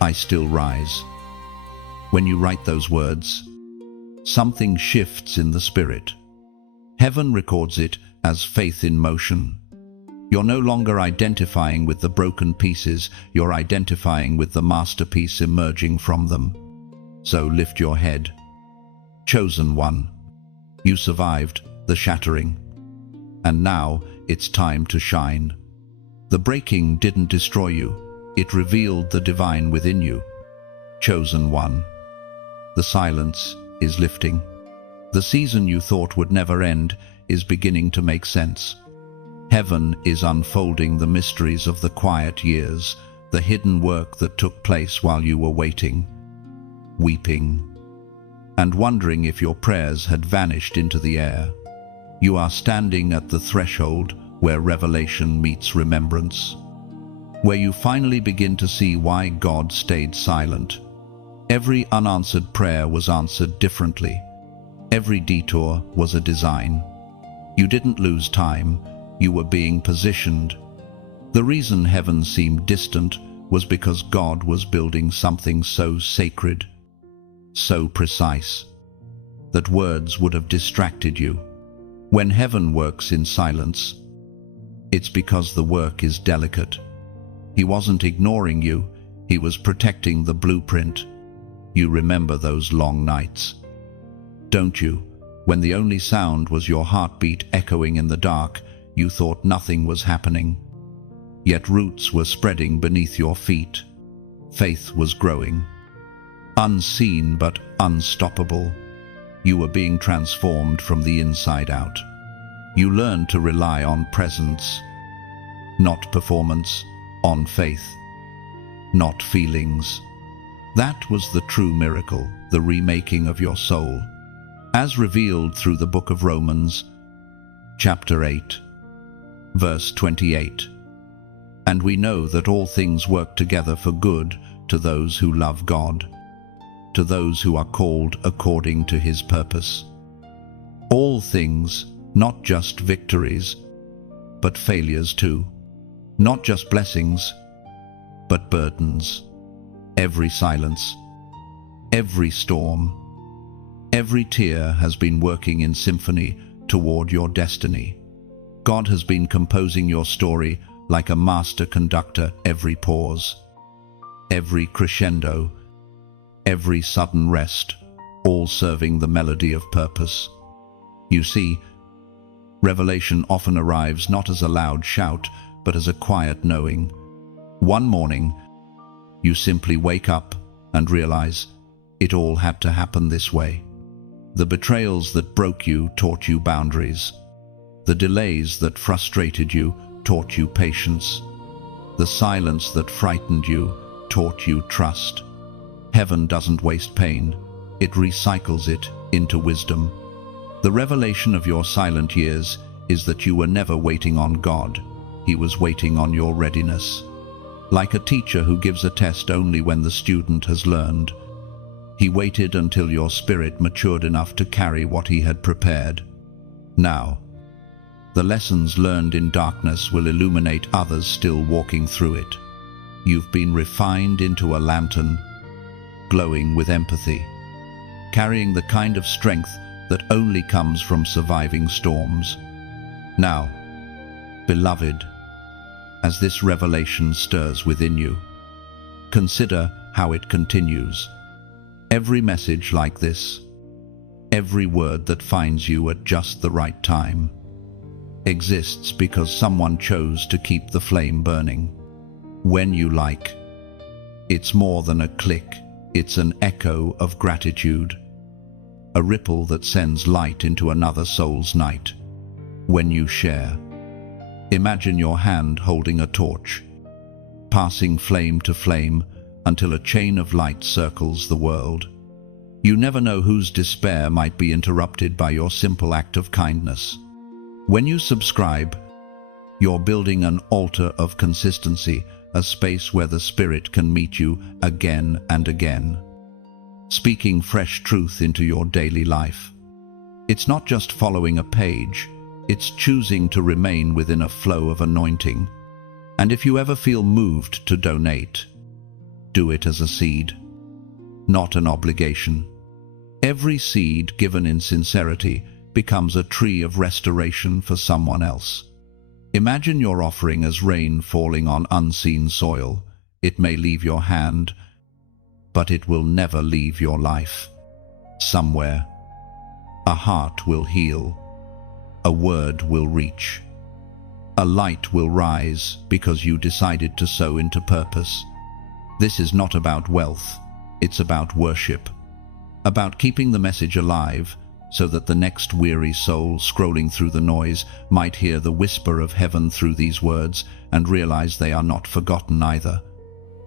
I still rise. When you write those words, something shifts in the spirit. Heaven records it as faith in motion. You're no longer identifying with the broken pieces, you're identifying with the masterpiece emerging from them. So lift your head. Chosen one. You survived the shattering. And now it's time to shine. The breaking didn't destroy you, it revealed the divine within you. Chosen one. The silence is lifting. The season you thought would never end is beginning to make sense. Heaven is unfolding the mysteries of the quiet years, the hidden work that took place while you were waiting, weeping, and wondering if your prayers had vanished into the air. You are standing at the threshold where revelation meets remembrance, where you finally begin to see why God stayed silent. Every unanswered prayer was answered differently. Every detour was a design. You didn't lose time, you were being positioned. The reason heaven seemed distant was because God was building something so sacred, so precise, that words would have distracted you. When heaven works in silence, it's because the work is delicate. He wasn't ignoring you, he was protecting the blueprint. You remember those long nights, don't you? When the only sound was your heartbeat echoing in the dark, you thought nothing was happening. Yet roots were spreading beneath your feet. Faith was growing. Unseen but unstoppable. You were being transformed from the inside out. You learned to rely on presence, not performance, on faith, not feelings. That was the true miracle, the remaking of your soul, as revealed through the book of Romans, chapter 8, verse 28. And we know that all things work together for good to those who love God, to those who are called according to his purpose. All things, not just victories, but failures too. Not just blessings, but burdens. Every silence, every storm, every tear has been working in symphony toward your destiny. God has been composing your story like a master conductor. Every pause, every crescendo, every sudden rest, all serving the melody of purpose. You see, revelation often arrives not as a loud shout, but as a quiet knowing. One morning, you simply wake up and realize it all had to happen this way. The betrayals that broke you taught you boundaries. The delays that frustrated you taught you patience. The silence that frightened you taught you trust. Heaven doesn't waste pain, it recycles it into wisdom. The revelation of your silent years is that you were never waiting on God, he was waiting on your readiness. Like a teacher who gives a test only when the student has learned, he waited until your spirit matured enough to carry what he had prepared. Now, the lessons learned in darkness will illuminate others still walking through it. You've been refined into a lantern, glowing with empathy, carrying the kind of strength that only comes from surviving storms. Now, beloved, as this revelation stirs within you, consider how it continues. Every message like this, every word that finds you at just the right time, exists because someone chose to keep the flame burning. When you like, it's more than a click, it's an echo of gratitude, a ripple that sends light into another soul's night. When you share, imagine your hand holding a torch, passing flame to flame until a chain of light circles the world. You never know whose despair might be interrupted by your simple act of kindness. When you subscribe, you're building an altar of consistency, a space where the Spirit can meet you again and again, speaking fresh truth into your daily life. It's not just following a page, it's choosing to remain within a flow of anointing. And if you ever feel moved to donate, do it as a seed, not an obligation. Every seed given in sincerity becomes a tree of restoration for someone else. Imagine your offering as rain falling on unseen soil. It may leave your hand, but it will never leave your life. Somewhere, a heart will heal, a word will reach, a light will rise because you decided to sow into purpose. This is not about wealth, it's about worship, about keeping the message alive so that the next weary soul scrolling through the noise might hear the whisper of heaven through these words and realize they are not forgotten either.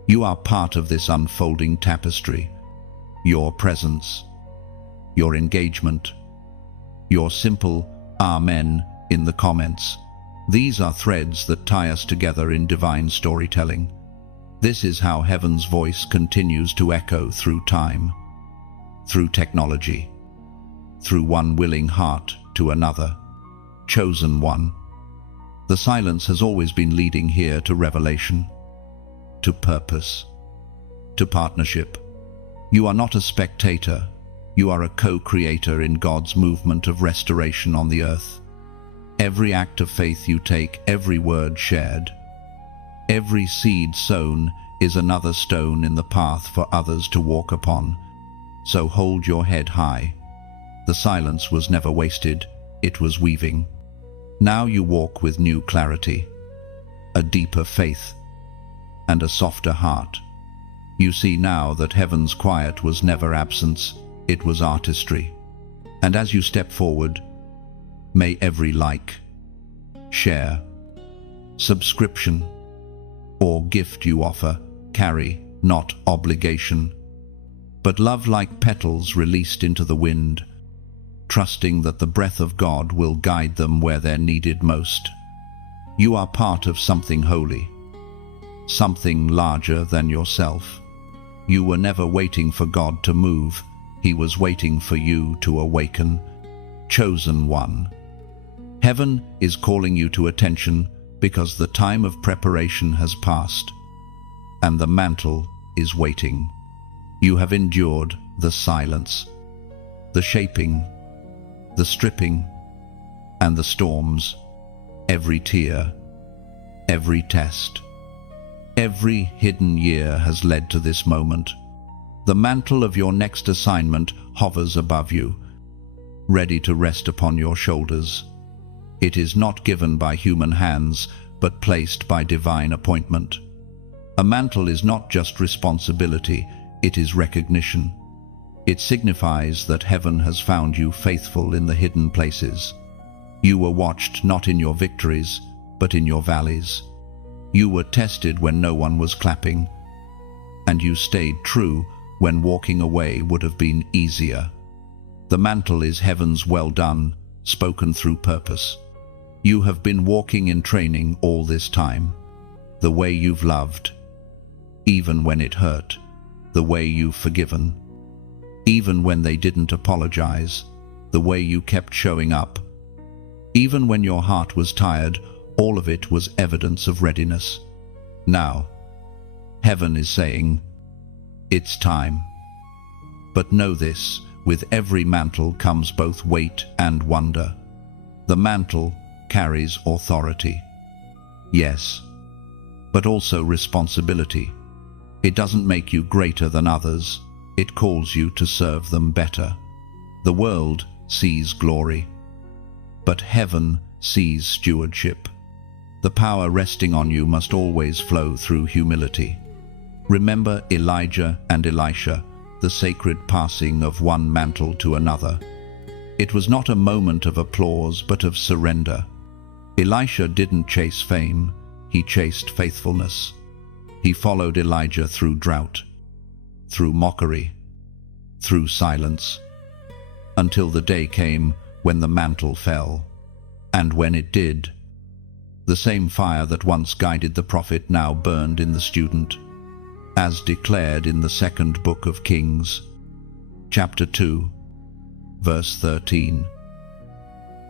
You are part of this unfolding tapestry. Your presence, your engagement, your simple Amen in the comments. These are threads that tie us together in divine storytelling. This is how heaven's voice continues to echo through time, through technology, through one willing heart to another, chosen one. The silence has always been leading here to revelation, to purpose, to partnership. You are not a spectator, you are a co-creator in God's movement of restoration on the earth. Every act of faith you take, every word shared, every seed sown is another stone in the path for others to walk upon. So hold your head high. The silence was never wasted, it was weaving. Now you walk with new clarity, a deeper faith, and a softer heart. You see now that heaven's quiet was never absence, it was artistry. And as you step forward, may every like, share, subscription, or gift you offer carry not obligation, but love like petals released into the wind, trusting that the breath of God will guide them where they're needed most. You are part of something holy, something larger than yourself. You were never waiting for God to move, He was waiting for you to awaken. Chosen one. Heaven is calling you to attention because the time of preparation has passed, and the mantle is waiting. You have endured the silence, the shaping, the stripping, and the storms, every tear, every test, every hidden year has led to this moment. The mantle of your next assignment hovers above you, ready to rest upon your shoulders. It is not given by human hands, but placed by divine appointment. A mantle is not just responsibility, it is recognition. It signifies that heaven has found you faithful in the hidden places. You were watched not in your victories, but in your valleys. You were tested when no one was clapping, and you stayed true when walking away would have been easier. The mantle is heaven's well done, spoken through purpose. You have been walking in training all this time. The way you've loved, even when it hurt. The way you've forgiven, even when they didn't apologize. The way you kept showing up. Even when your heart was tired, all of it was evidence of readiness. Now, heaven is saying, it's time. But know this, with every mantle comes both weight and wonder. The mantle carries authority. Yes, but also responsibility. It doesn't make you greater than others, it calls you to serve them better. The world sees glory, but heaven sees stewardship. The power resting on you must always flow through humility. Remember Elijah and Elisha, the sacred passing of one mantle to another. It was not a moment of applause, but of surrender. Elisha didn't chase fame, he chased faithfulness. He followed Elijah through drought, through mockery, through silence, until the day came when the mantle fell. And when it did, the same fire that once guided the prophet now burned in the student, as declared in the second book of Kings, chapter 2, verse 13.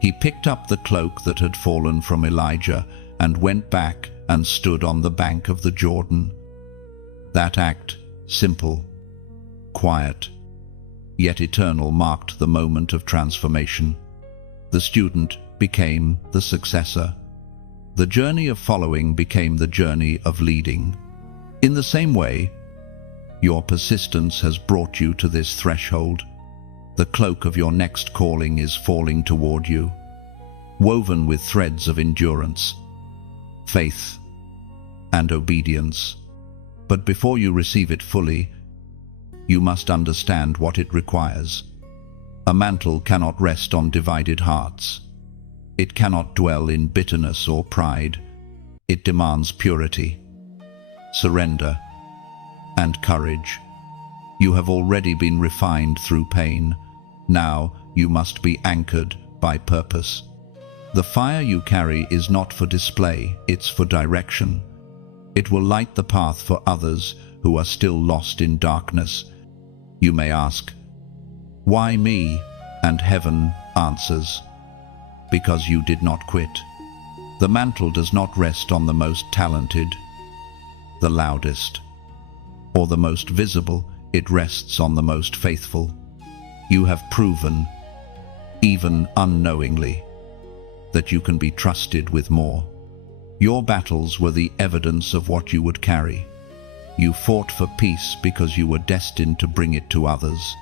He picked up the cloak that had fallen from Elijah and went back and stood on the bank of the Jordan. That act, simple, quiet, yet eternal, marked the moment of transformation. The student became the successor. The journey of following became the journey of leading. In the same way, your persistence has brought you to this threshold. The cloak of your next calling is falling toward you, woven with threads of endurance, faith, and obedience. But before you receive it fully, you must understand what it requires. A mantle cannot rest on divided hearts. It cannot dwell in bitterness or pride. It demands purity, surrender, and courage. You have already been refined through pain. Now you must be anchored by purpose. The fire you carry is not for display, it's for direction. It will light the path for others who are still lost in darkness. You may ask, "Why me?" And heaven answers, "Because you did not quit." The mantle does not rest on the most talented, the loudest, or the most visible. It rests on the most faithful. You have proven, even unknowingly, that you can be trusted with more. Your battles were the evidence of what you would carry. You fought for peace because you were destined to bring it to others.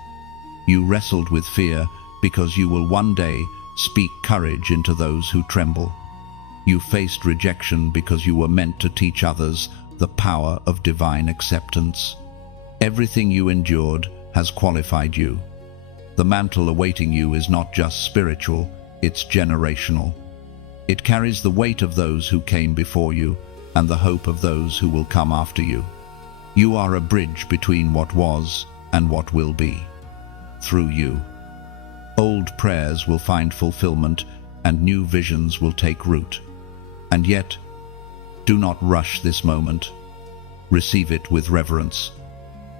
You wrestled with fear because you will one day speak courage into those who tremble. You faced rejection because you were meant to teach others the power of divine acceptance. Everything you endured has qualified you. The mantle awaiting you is not just spiritual, it's generational. It carries the weight of those who came before you and the hope of those who will come after you. You are a bridge between what was and what will be. Through you, old prayers will find fulfillment and new visions will take root. And yet, do not rush this moment. Receive it with reverence.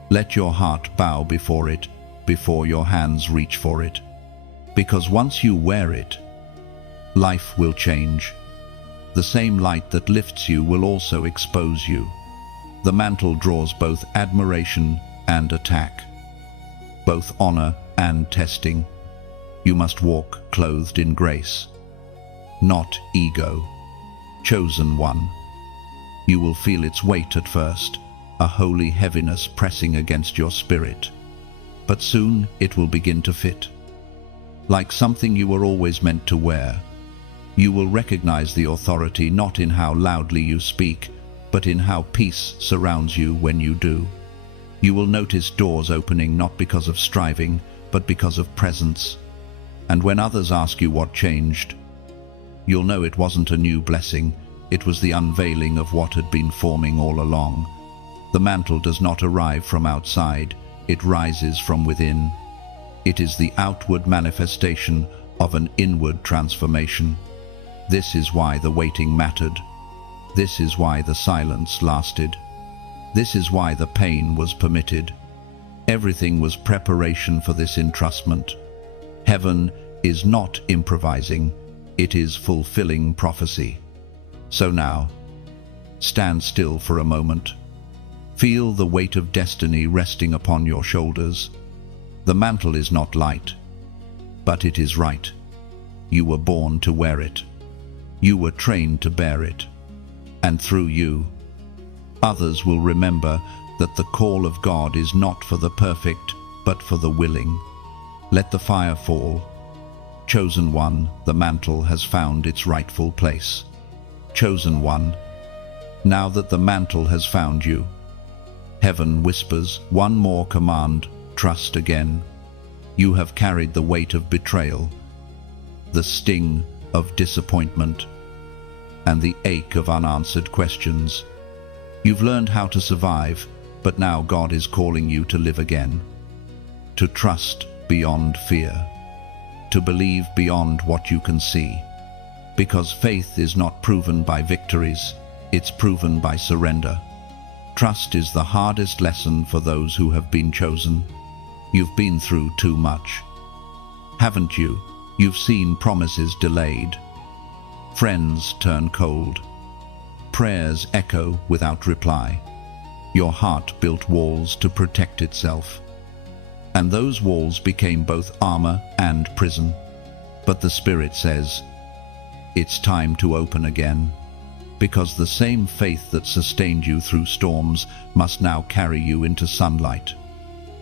Let your heart bow before it, before your hands reach for it. Because once you wear it, life will change. The same light that lifts you will also expose you. The mantle draws both admiration and attack, both honor and testing. You must walk clothed in grace, not ego. Chosen one. You will feel its weight at first, a holy heaviness pressing against your spirit. But soon it will begin to fit, like something you were always meant to wear. You will recognize the authority not in how loudly you speak, but in how peace surrounds you when you do. You will notice doors opening not because of striving, but because of presence. And when others ask you what changed, you'll know it wasn't a new blessing, it was the unveiling of what had been forming all along. The mantle does not arrive from outside, it rises from within. It is the outward manifestation of an inward transformation. This is why the waiting mattered. This is why the silence lasted. This is why the pain was permitted. Everything was preparation for this entrustment. Heaven is not improvising, it is fulfilling prophecy. So now, stand still for a moment. Feel the weight of destiny resting upon your shoulders. The mantle is not light, but it is right. You were born to wear it. You were trained to bear it. And through you, others will remember that the call of God is not for the perfect, but for the willing. Let the fire fall. Chosen one, the mantle has found its rightful place. Chosen one, now that the mantle has found you, heaven whispers one more command: trust again. You have carried the weight of betrayal, the sting of disappointment, and the ache of unanswered questions. You've learned how to survive, but now God is calling you to live again, to trust beyond fear, to believe beyond what you can see. Because faith is not proven by victories, it's proven by surrender. Trust is the hardest lesson for those who have been chosen. You've been through too much, haven't you? You've seen promises delayed, friends turn cold, prayers echo without reply. Your heart built walls to protect itself, and those walls became both armor and prison. But the Spirit says, it's time to open again, because the same faith that sustained you through storms must now carry you into sunlight.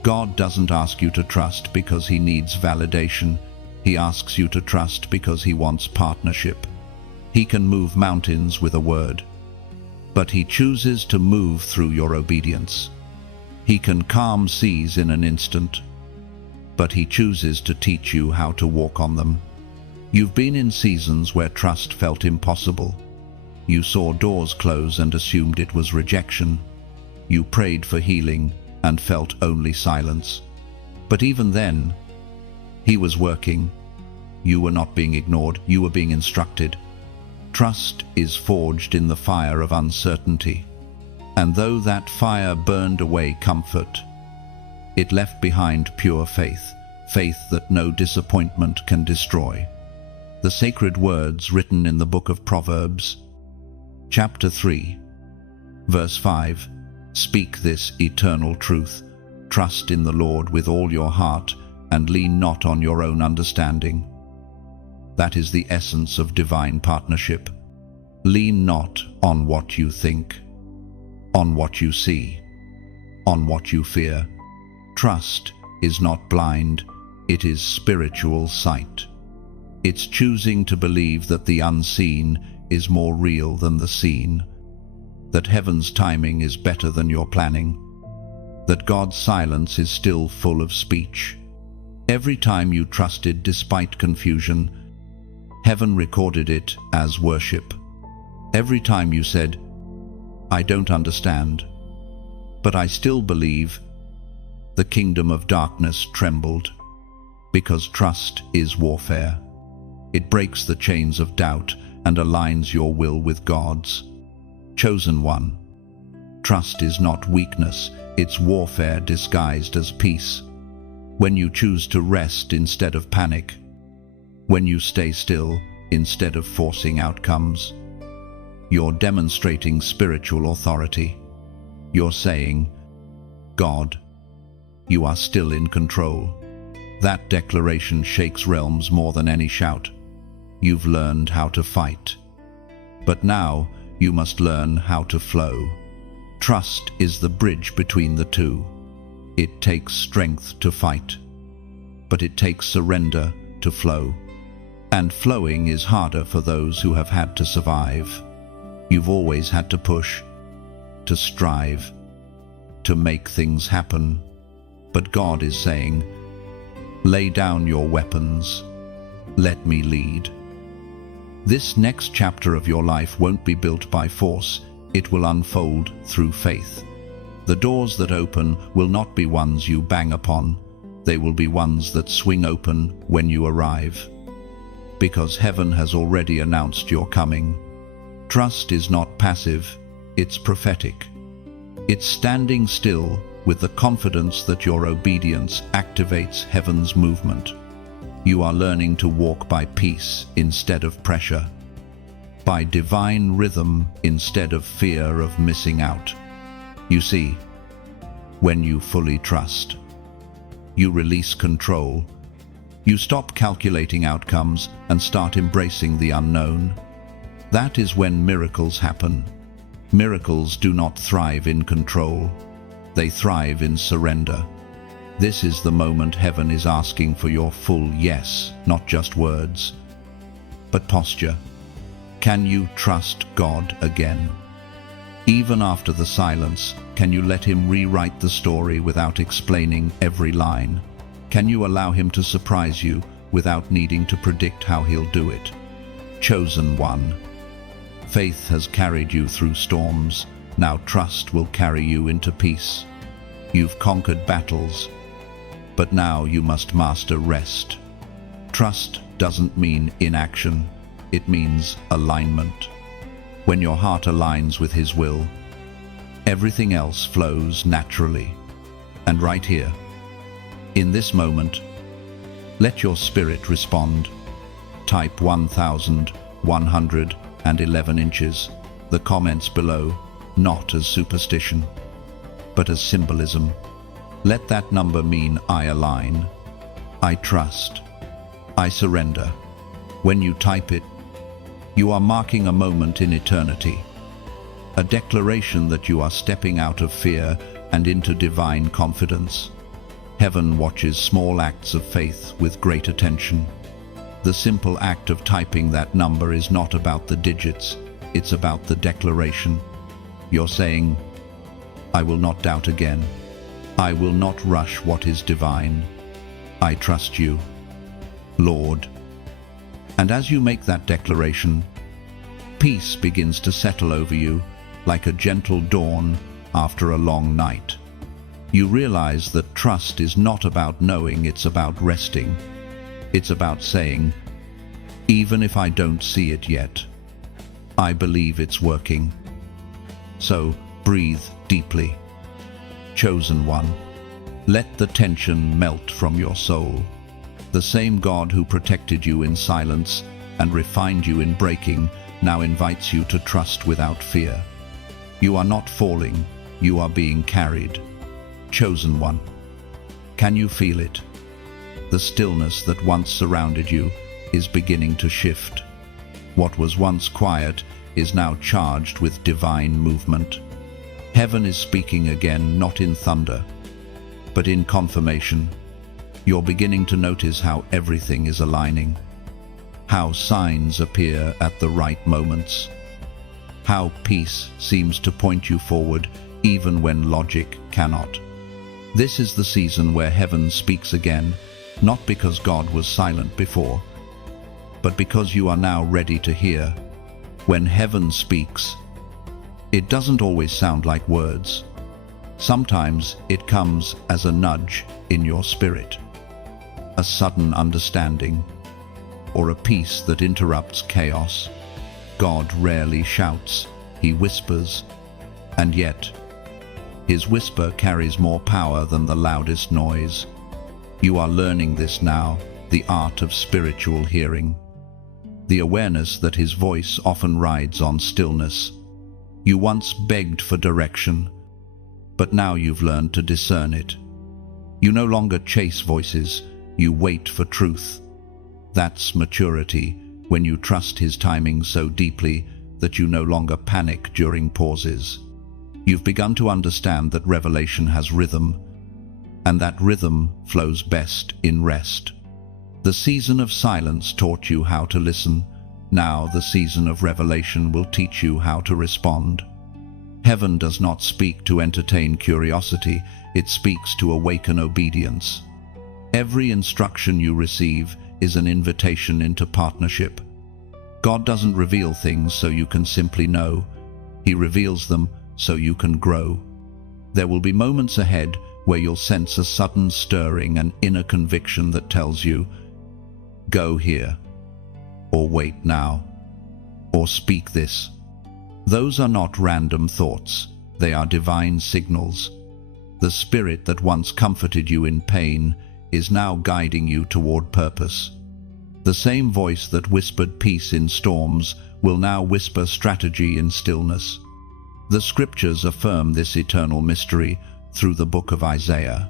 God doesn't ask you to trust because He needs validation. He asks you to trust because He wants partnership. He can move mountains with a word, but He chooses to move through your obedience. He can calm seas in an instant, but He chooses to teach you how to walk on them. You've been in seasons where trust felt impossible. You saw doors close and assumed it was rejection. You prayed for healing and felt only silence. But even then, He was working. You were not being ignored, you were being instructed. Trust is forged in the fire of uncertainty. And though that fire burned away comfort, it left behind pure faith, faith that no disappointment can destroy. The sacred words written in the book of Proverbs, chapter 3, verse 5, speak this eternal truth: trust in the Lord with all your heart and lean not on your own understanding. That is the essence of divine partnership. Lean not on what you think, on what you see, on what you fear. Trust is not blind, it is spiritual sight. It's choosing to believe that the unseen is more real than the seen, that heaven's timing is better than your planning, that God's silence is still full of speech. Every time you trusted despite confusion, heaven recorded it as worship. Every time you said, I don't understand, but I still believe, the kingdom of darkness trembled, because trust is warfare. It breaks the chains of doubt and aligns your will with God's. Chosen one. Trust is not weakness, it's warfare disguised as peace. When you choose to rest instead of panic, when you stay still instead of forcing outcomes, you're demonstrating spiritual authority. You're saying, God, you are still in control. That declaration shakes realms more than any shout. You've learned how to fight, but now you must learn how to flow. Trust is the bridge between the two. It takes strength to fight, but it takes surrender to flow. And flowing is harder for those who have had to survive. You've always had to push, to strive, to make things happen. But God is saying, lay down your weapons. Let me lead. This next chapter of your life won't be built by force. It will unfold through faith. The doors that open will not be ones you bang upon. They will be ones that swing open when you arrive. Because heaven has already announced your coming. Trust is not passive, it's prophetic. It's standing still with the confidence that your obedience activates heaven's movement. You are learning to walk by peace instead of pressure, by divine rhythm instead of fear of missing out. You see, when you fully trust, you release control. You stop calculating outcomes and start embracing the unknown. That is when miracles happen. Miracles do not thrive in control. They thrive in surrender. This is the moment heaven is asking for your full yes, not just words, but posture. Can you trust God again? Even after the silence, can you let Him rewrite the story without explaining every line? Can you allow Him to surprise you without needing to predict how He'll do it? Chosen one. Faith has carried you through storms. Now trust will carry you into peace. You've conquered battles, but now you must master rest. Trust doesn't mean inaction. It means alignment. When your heart aligns with His will, everything else flows naturally. And right here, in this moment, let your spirit respond. Type 1,111 inches, the comments below, not as superstition, but as symbolism. Let that number mean I align, I trust, I surrender. When you type it, you are marking a moment in eternity, a declaration that you are stepping out of fear and into divine confidence. Heaven watches small acts of faith with great attention. The simple act of typing that number is not about the digits, it's about the declaration. You're saying, I will not doubt again. I will not rush what is divine. I trust you, Lord. And as you make that declaration, peace begins to settle over you like a gentle dawn after a long night. You realize that trust is not about knowing, it's about resting. It's about saying, even if I don't see it yet. I believe it's working. So, breathe deeply. Chosen one, let the tension melt from your soul. The same God who protected you in silence and refined you in breaking now invites you to trust without fear. You are not falling, you are being carried. Chosen one, can you feel it? The stillness that once surrounded you is beginning to shift. What was once quiet is now charged with divine movement. Heaven is speaking again, not in thunder, but in confirmation. You're beginning to notice how everything is aligning, how signs appear at the right moments, how peace seems to point you forward even when logic cannot. This is the season where heaven speaks again, not because God was silent before, but because you are now ready to hear. When heaven speaks, it doesn't always sound like words. Sometimes it comes as a nudge in your spirit, a sudden understanding, or a peace that interrupts chaos. God rarely shouts, he whispers, and yet, his whisper carries more power than the loudest noise. You are learning this now, the art of spiritual hearing. The awareness that his voice often rides on stillness. You once begged for direction, but now you've learned to discern it. You no longer chase voices, you wait for truth. That's maturity, when you trust his timing so deeply that you no longer panic during pauses. You've begun to understand that revelation has rhythm, and that rhythm flows best in rest. The season of silence taught you how to listen. Now the season of revelation will teach you how to respond. Heaven does not speak to entertain curiosity, it speaks to awaken obedience. Every instruction you receive is an invitation into partnership. God doesn't reveal things so you can simply know. He reveals them so you can grow. There will be moments ahead where you'll sense a sudden stirring, an inner conviction that tells you, go here, or wait now, or speak this. Those are not random thoughts, they are divine signals. The spirit that once comforted you in pain is now guiding you toward purpose. The same voice that whispered peace in storms will now whisper strategy in stillness. The scriptures affirm this eternal mystery through the book of Isaiah.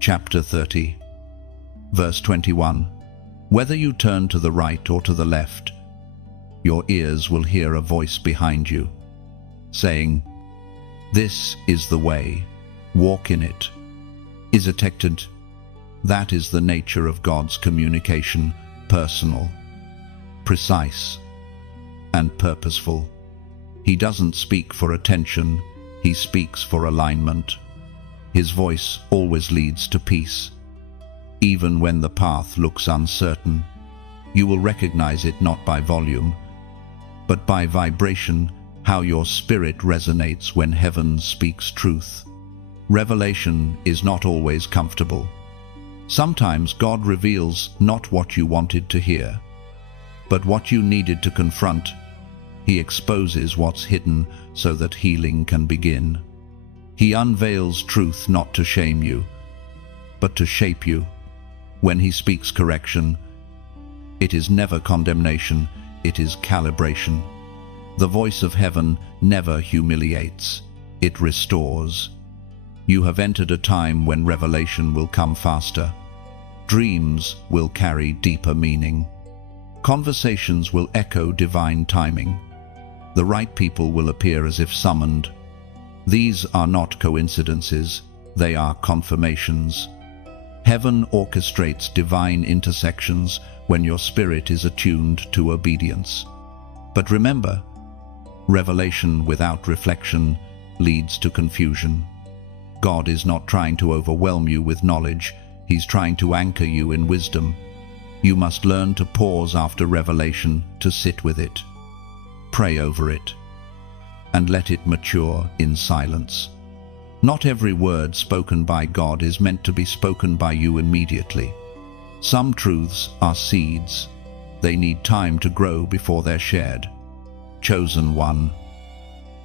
Chapter 30, verse 21. Whether you turn to the right or to the left, your ears will hear a voice behind you, saying, this is the way, walk in it. Is detected. That is the nature of God's communication, personal, precise, and purposeful. He doesn't speak for attention, he speaks for alignment. His voice always leads to peace. Even when the path looks uncertain, you will recognize it not by volume, but by vibration, how your spirit resonates when heaven speaks truth. Revelation is not always comfortable. Sometimes God reveals not what you wanted to hear, but what you needed to confront. He exposes what's hidden so that healing can begin. He unveils truth not to shame you, but to shape you. When he speaks correction, it is never condemnation, it is calibration. The voice of heaven never humiliates, it restores. You have entered a time when revelation will come faster. Dreams will carry deeper meaning. Conversations will echo divine timing. The right people will appear as if summoned. These are not coincidences, they are confirmations. Heaven orchestrates divine intersections when your spirit is attuned to obedience. But remember, revelation without reflection leads to confusion. God is not trying to overwhelm you with knowledge, he's trying to anchor you in wisdom. You must learn to pause after revelation, to sit with it, pray over it, and let it mature in silence. Not every word spoken by God is meant to be spoken by you immediately. Some truths are seeds. They need time to grow before they're shared. Chosen one.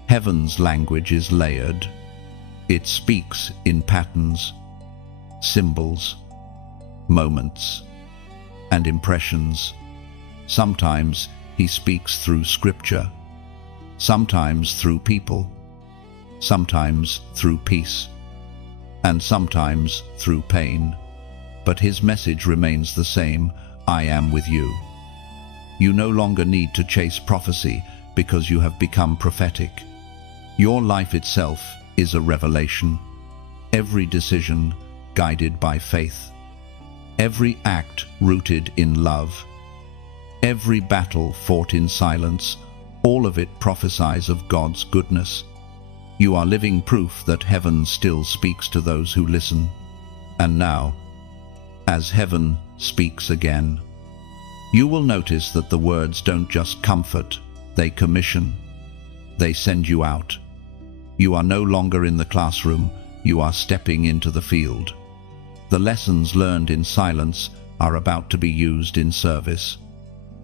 Heaven's language is layered. It speaks in patterns, symbols, moments, and impressions. Sometimes he speaks through scripture, sometimes through people, sometimes through peace, and sometimes through pain. But his message remains the same: I am with you. You no longer need to chase prophecy because you have become prophetic. Your life itself is a revelation. Every decision guided by faith. Every act rooted in love. Every battle fought in silence. All of it prophesies of God's goodness. You are living proof that heaven still speaks to those who listen. And now, as heaven speaks again, you will notice that the words don't just comfort, they commission. They send you out. You are no longer in the classroom, you are stepping into the field. The lessons learned in silence are about to be used in service.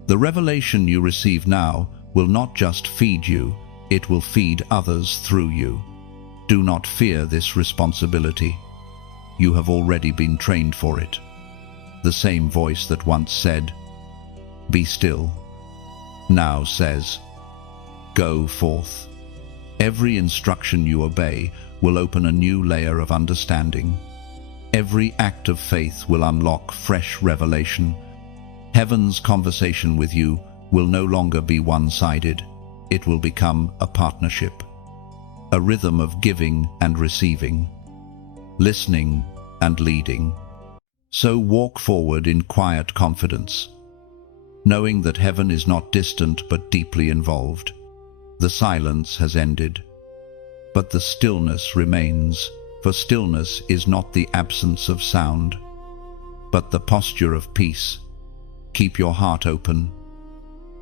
The revelation you receive now will not just feed you, it will feed others through you. Do not fear this responsibility. You have already been trained for it. The same voice that once said, "Be still," now says, "Go forth." Every instruction you obey will open a new layer of understanding. Every act of faith will unlock fresh revelation. Heaven's conversation with you will no longer be one-sided. It will become a partnership, a rhythm of giving and receiving, listening and leading. So walk forward in quiet confidence, knowing that heaven is not distant but deeply involved. The silence has ended, but the stillness remains, for stillness is not the absence of sound, but the posture of peace. Keep your heart open,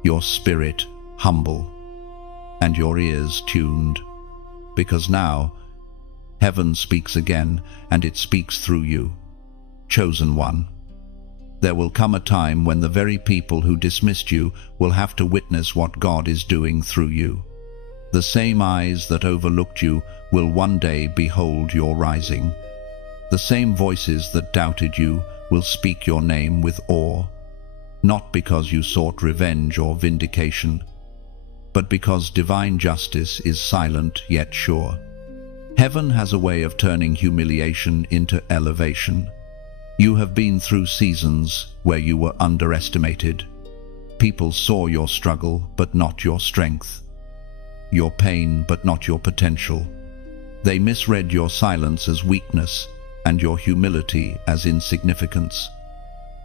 your spirit humble, and your ears tuned, because now heaven speaks again, and it speaks through you. Chosen one. There will come a time when the very people who dismissed you will have to witness what God is doing through you. The same eyes that overlooked you will one day behold your rising. The same voices that doubted you will speak your name with awe, not because you sought revenge or vindication, but because divine justice is silent yet sure. Heaven has a way of turning humiliation into elevation. You have been through seasons where you were underestimated. People saw your struggle, but not your strength. Your pain, but not your potential. They misread your silence as weakness and your humility as insignificance.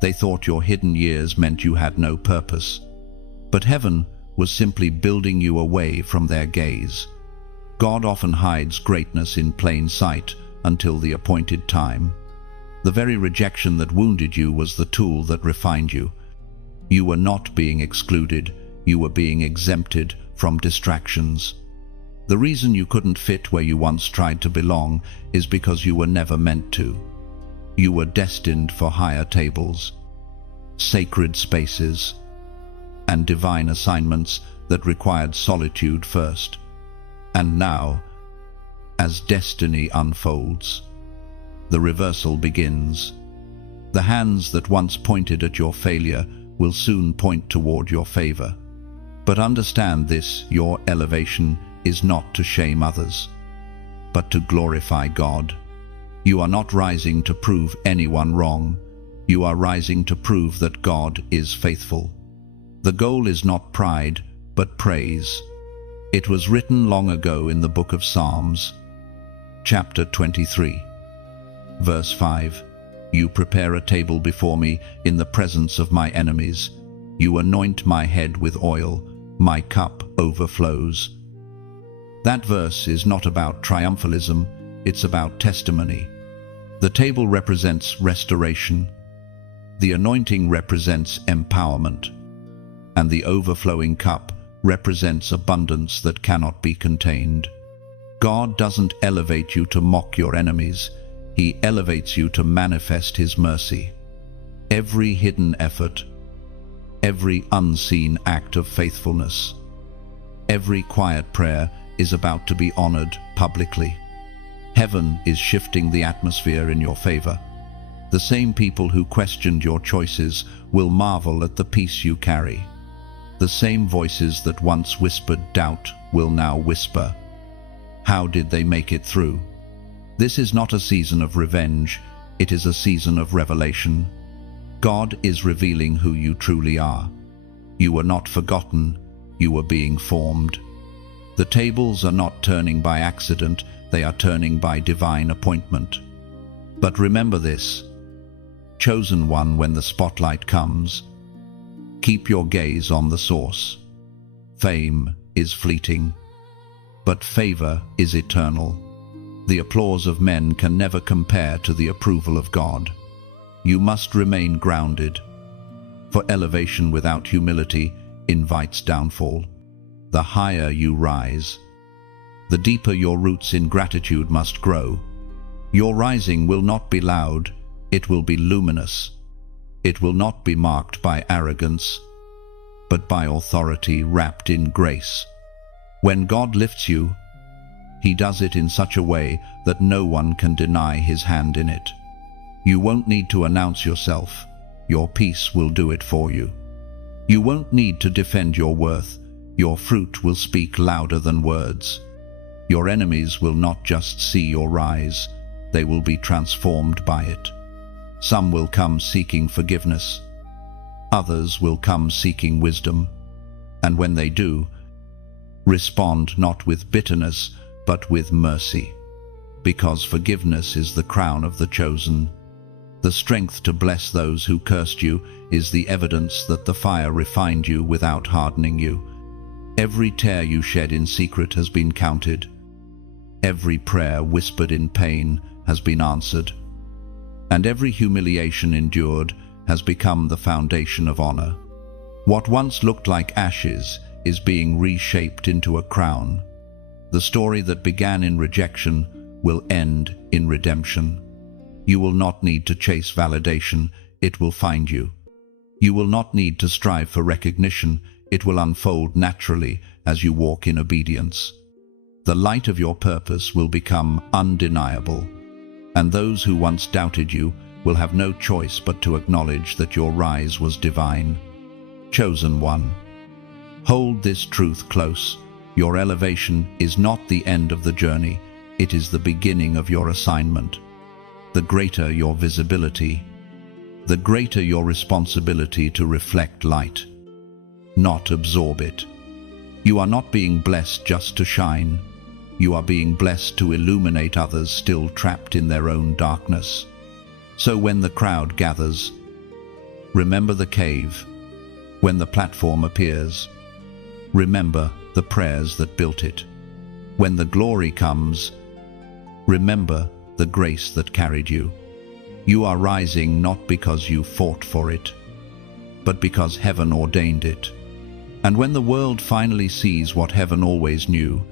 They thought your hidden years meant you had no purpose. But heaven was simply building you away from their gaze. God often hides greatness in plain sight until the appointed time. The very rejection that wounded you was the tool that refined you. You were not being excluded, you were being exempted from distractions. The reason you couldn't fit where you once tried to belong is because you were never meant to. You were destined for higher tables, sacred spaces, and divine assignments that required solitude first. And now, as destiny unfolds, the reversal begins. The hands that once pointed at your failure will soon point toward your favor. But understand this: your elevation is not to shame others, but to glorify God. You are not rising to prove anyone wrong. You are rising to prove that God is faithful. The goal is not pride, but praise. It was written long ago in the book of Psalms, chapter 23, verse 5. You prepare a table before me in the presence of my enemies. You anoint my head with oil. My cup overflows. That verse is not about triumphalism, it's about testimony. The table represents restoration. The anointing represents empowerment. And the overflowing cup represents abundance that cannot be contained. God doesn't elevate you to mock your enemies. He elevates you to manifest His mercy. Every hidden effort, every unseen act of faithfulness. Every quiet prayer is about to be honored publicly. Heaven is shifting the atmosphere in your favor. The same people who questioned your choices will marvel at the peace you carry. The same voices that once whispered doubt will now whisper, "How did they make it through?" This is not a season of revenge, it is a season of revelation. God is revealing who you truly are. You were not forgotten, you were being formed. The tables are not turning by accident, they are turning by divine appointment. But remember this, chosen one, when the spotlight comes, keep your gaze on the source. Fame is fleeting, but favor is eternal. The applause of men can never compare to the approval of God. You must remain grounded, for elevation without humility invites downfall. The higher you rise, the deeper your roots in gratitude must grow. Your rising will not be loud, it will be luminous. It will not be marked by arrogance, but by authority wrapped in grace. When God lifts you, He does it in such a way that no one can deny His hand in it. You won't need to announce yourself, your peace will do it for you. You won't need to defend your worth, your fruit will speak louder than words. Your enemies will not just see your rise, they will be transformed by it. Some will come seeking forgiveness, others will come seeking wisdom, and when they do, respond not with bitterness, but with mercy, because forgiveness is the crown of the chosen. The strength to bless those who cursed you is the evidence that the fire refined you without hardening you. Every tear you shed in secret has been counted. Every prayer whispered in pain has been answered. And every humiliation endured has become the foundation of honor. What once looked like ashes is being reshaped into a crown. The story that began in rejection will end in redemption. You will not need to chase validation, it will find you. You will not need to strive for recognition, it will unfold naturally as you walk in obedience. The light of your purpose will become undeniable, and those who once doubted you will have no choice but to acknowledge that your rise was divine. Chosen one, hold this truth close. Your elevation is not the end of the journey, it is the beginning of your assignment. The greater your visibility, the greater your responsibility to reflect light, not absorb it. You are not being blessed just to shine. You are being blessed to illuminate others still trapped in their own darkness. So when the crowd gathers, remember the cave. When the platform appears, remember the prayers that built it. When the glory comes, remember the grace that carried you. You are rising not because you fought for it, but because heaven ordained it. And when the world finally sees what heaven always knew,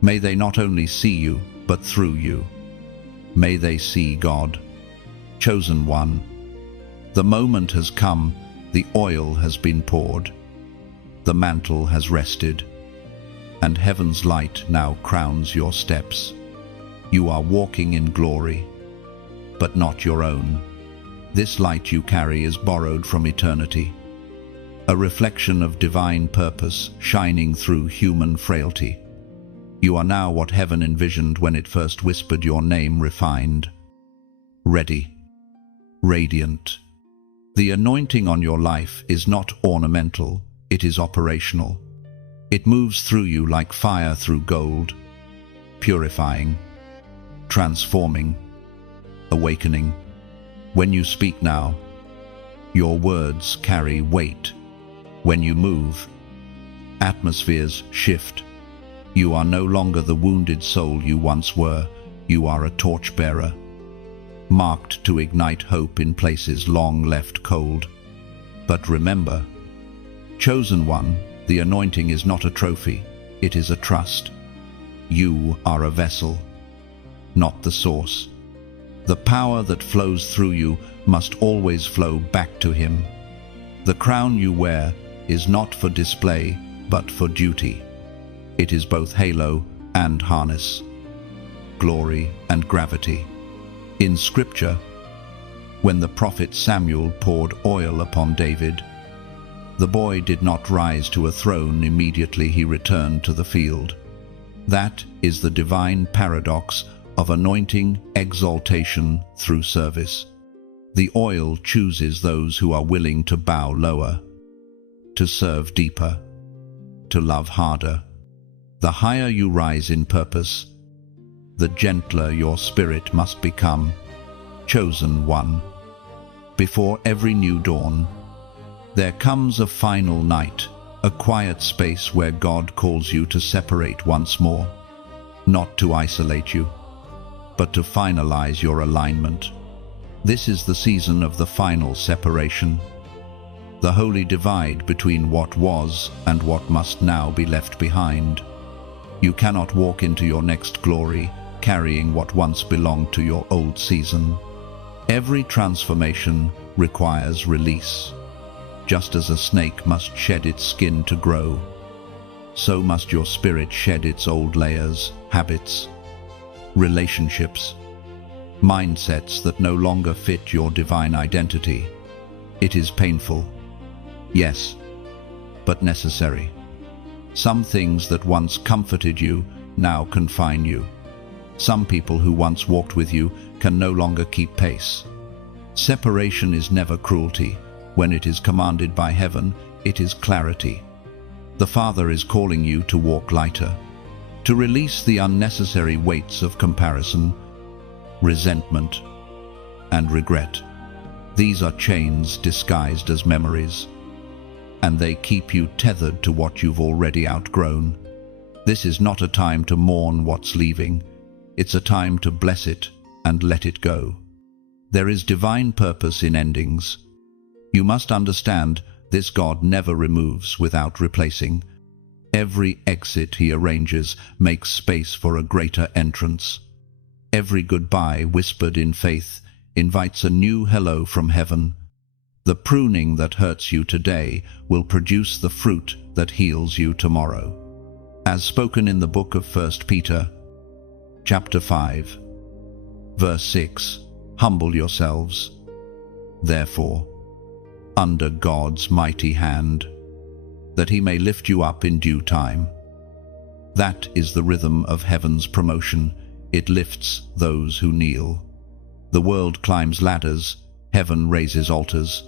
may they not only see you, but through you. May they see God. Chosen one, the moment has come, the oil has been poured, the mantle has rested, and heaven's light now crowns your steps. You are walking in glory, but not your own. This light you carry is borrowed from eternity, a reflection of divine purpose shining through human frailty. You are now what heaven envisioned when it first whispered your name, refined, ready, radiant. The anointing on your life is not ornamental, it is operational. It moves through you like fire through gold, purifying, transforming, awakening. When you speak now, your words carry weight. When you move, atmospheres shift. You are no longer the wounded soul you once were. You are a torchbearer, marked to ignite hope in places long left cold. But remember, chosen one, the anointing is not a trophy, it is a trust. You are a vessel, not the source. The power that flows through you must always flow back to Him. The crown you wear is not for display, but for duty. It is both halo and harness, glory and gravity. In Scripture, when the prophet Samuel poured oil upon David, the boy did not rise to a throne immediately he returned to the field. That is the divine paradox of anointing exaltation through service. The oil chooses those who are willing to bow lower, to serve deeper, to love harder. The higher you rise in purpose, the gentler your spirit must become. Chosen one. Before every new dawn, there comes a final night, a quiet space where God calls you to separate once more, not to isolate you, but to finalize your alignment. This is the season of the final separation, the holy divide between what was and what must now be left behind. You cannot walk into your next glory carrying what once belonged to your old season. Every transformation requires release. Just as a snake must shed its skin to grow, so must your spirit shed its old layers, habits, relationships, mindsets that no longer fit your divine identity. It is painful, yes, but necessary. Some things that once comforted you now confine you. Some people who once walked with you can no longer keep pace. Separation is never cruelty. When it is commanded by heaven, it is clarity. The Father is calling you to walk lighter, to release the unnecessary weights of comparison, resentment, and regret. These are chains disguised as memories, and they keep you tethered to what you've already outgrown. This is not a time to mourn what's leaving. It's a time to bless it and let it go. There is divine purpose in endings. You must understand this God never removes without replacing. Every exit he arranges makes space for a greater entrance. Every goodbye whispered in faith invites a new hello from heaven. The pruning that hurts you today will produce the fruit that heals you tomorrow. As spoken in the book of 1 Peter, chapter 5, verse 6, humble yourselves, therefore, under God's mighty hand, that he may lift you up in due time. That is the rhythm of heaven's promotion. It lifts those who kneel. The world climbs ladders, heaven raises altars.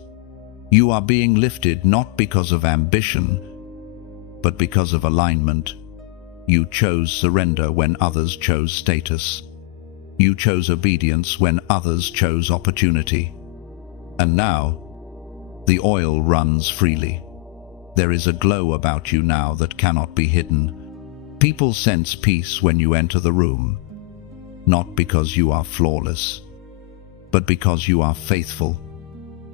You are being lifted not because of ambition, but because of alignment. You chose surrender when others chose status. You chose obedience when others chose opportunity. And now, the oil runs freely. There is a glow about you now that cannot be hidden. People sense peace when you enter the room, not because you are flawless, but because you are faithful.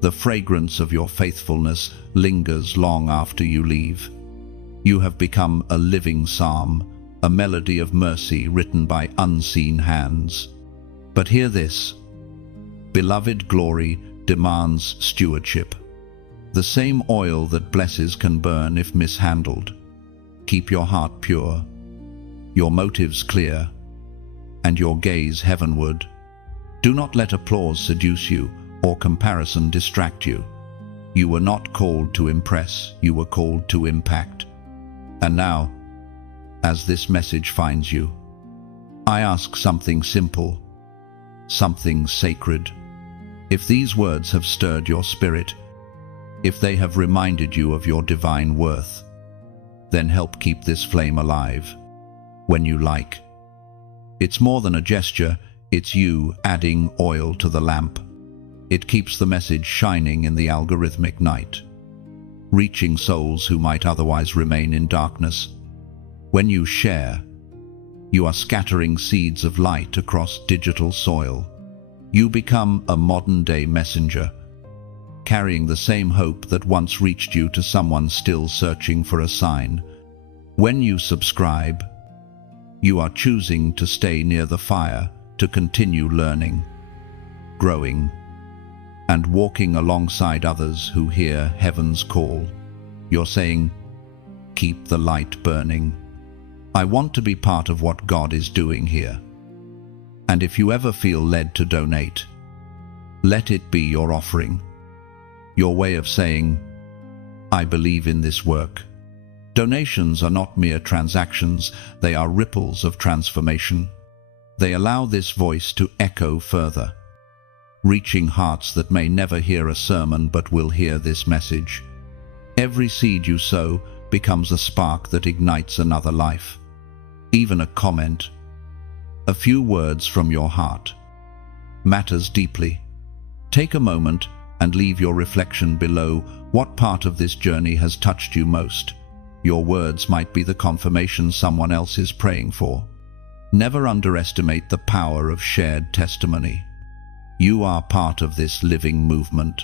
The fragrance of your faithfulness lingers long after you leave. You have become a living psalm, a melody of mercy written by unseen hands. But hear this: beloved, glory demands stewardship. The same oil that blesses can burn if mishandled. Keep your heart pure, your motives clear, and your gaze heavenward. Do not let applause seduce you or comparison distract you. You were not called to impress, you were called to impact. And now, as this message finds you, I ask something simple, something sacred. If these words have stirred your spirit, if they have reminded you of your divine worth, then help keep this flame alive when you like. It's more than a gesture, it's you adding oil to the lamp. It keeps the message shining in the algorithmic night, reaching souls who might otherwise remain in darkness. When you share, you are scattering seeds of light across digital soil. You become a modern-day messenger, carrying the same hope that once reached you to someone still searching for a sign. When you subscribe, you are choosing to stay near the fire, to continue learning, growing, and walking alongside others who hear heaven's call. You're saying, keep the light burning. I want to be part of what God is doing here. And if you ever feel led to donate, let it be your offering, your way of saying, I believe in this work. Donations are not mere transactions, they are ripples of transformation. They allow this voice to echo further, reaching hearts that may never hear a sermon but will hear this message. Every seed you sow becomes a spark that ignites another life. Even a comment, a few words from your heart, matters deeply. Take a moment and leave your reflection below. What part of this journey has touched you most? Your words might be the confirmation someone else is praying for. Never underestimate the power of shared testimony. You are part of this living movement.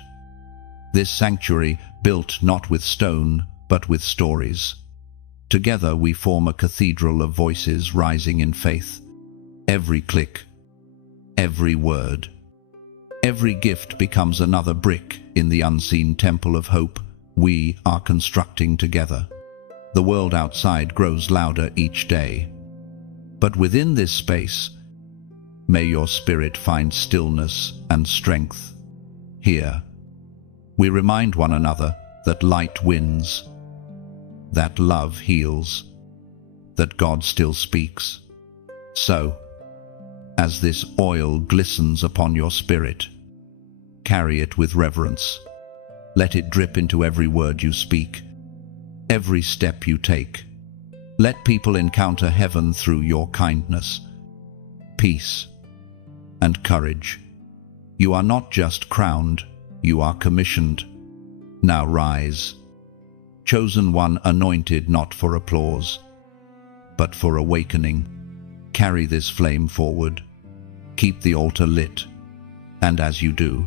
This sanctuary built not with stone, but with stories. Together we form a cathedral of voices rising in faith. Every click, every word, every gift becomes another brick in the unseen temple of hope we are constructing together. The world outside grows louder each day. But within this space, may your spirit find stillness and strength. Here, we remind one another that light wins, that love heals, that God still speaks. So, as this oil glistens upon your spirit, carry it with reverence. Let it drip into every word you speak, every step you take. Let people encounter heaven through your kindness, peace, and courage. You are not just crowned, you are commissioned. Now rise, chosen one, anointed not for applause, but for awakening. Carry this flame forward. Keep the altar lit. And as you do,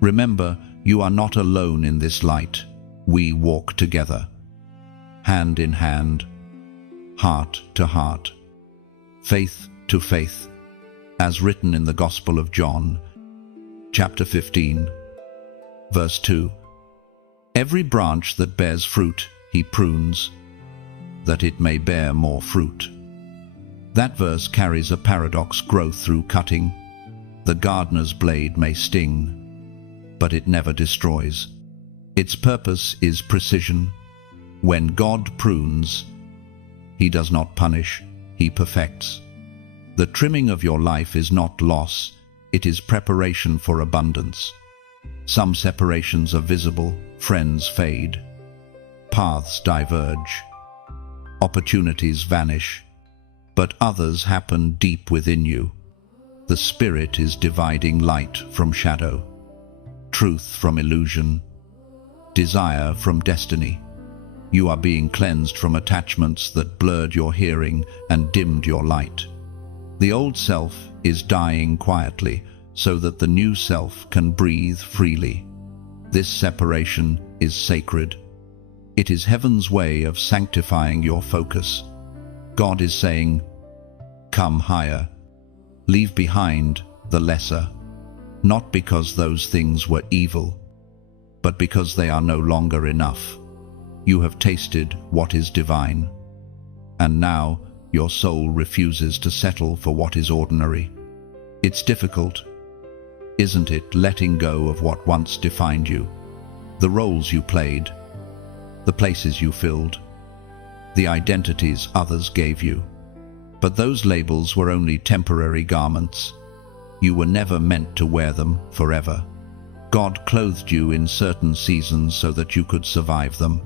remember, you are not alone in this light. We walk together, hand in hand, heart to heart, faith to faith, as written in the Gospel of John, chapter 15, verse 2. Every branch that bears fruit, he prunes, that it may bear more fruit. That verse carries a paradox: growth through cutting. The gardener's blade may sting, but it never destroys. Its purpose is precision. When God prunes, he does not punish, he perfects. The trimming of your life is not loss, it is preparation for abundance. Some separations are visible, friends fade, paths diverge, opportunities vanish, but others happen deep within you. The Spirit is dividing light from shadow, truth from illusion, desire from destiny. You are being cleansed from attachments that blurred your hearing and dimmed your light. The old self is dying quietly so that the new self can breathe freely. This separation is sacred. It is heaven's way of sanctifying your focus. God is saying, come higher. Leave behind the lesser, not because those things were evil, but because they are no longer enough. You have tasted what is divine, and now your soul refuses to settle for what is ordinary. It's difficult, isn't it, letting go of what once defined you? The roles you played, the places you filled, the identities others gave you. But those labels were only temporary garments. You were never meant to wear them forever. God clothed you in certain seasons so that you could survive them.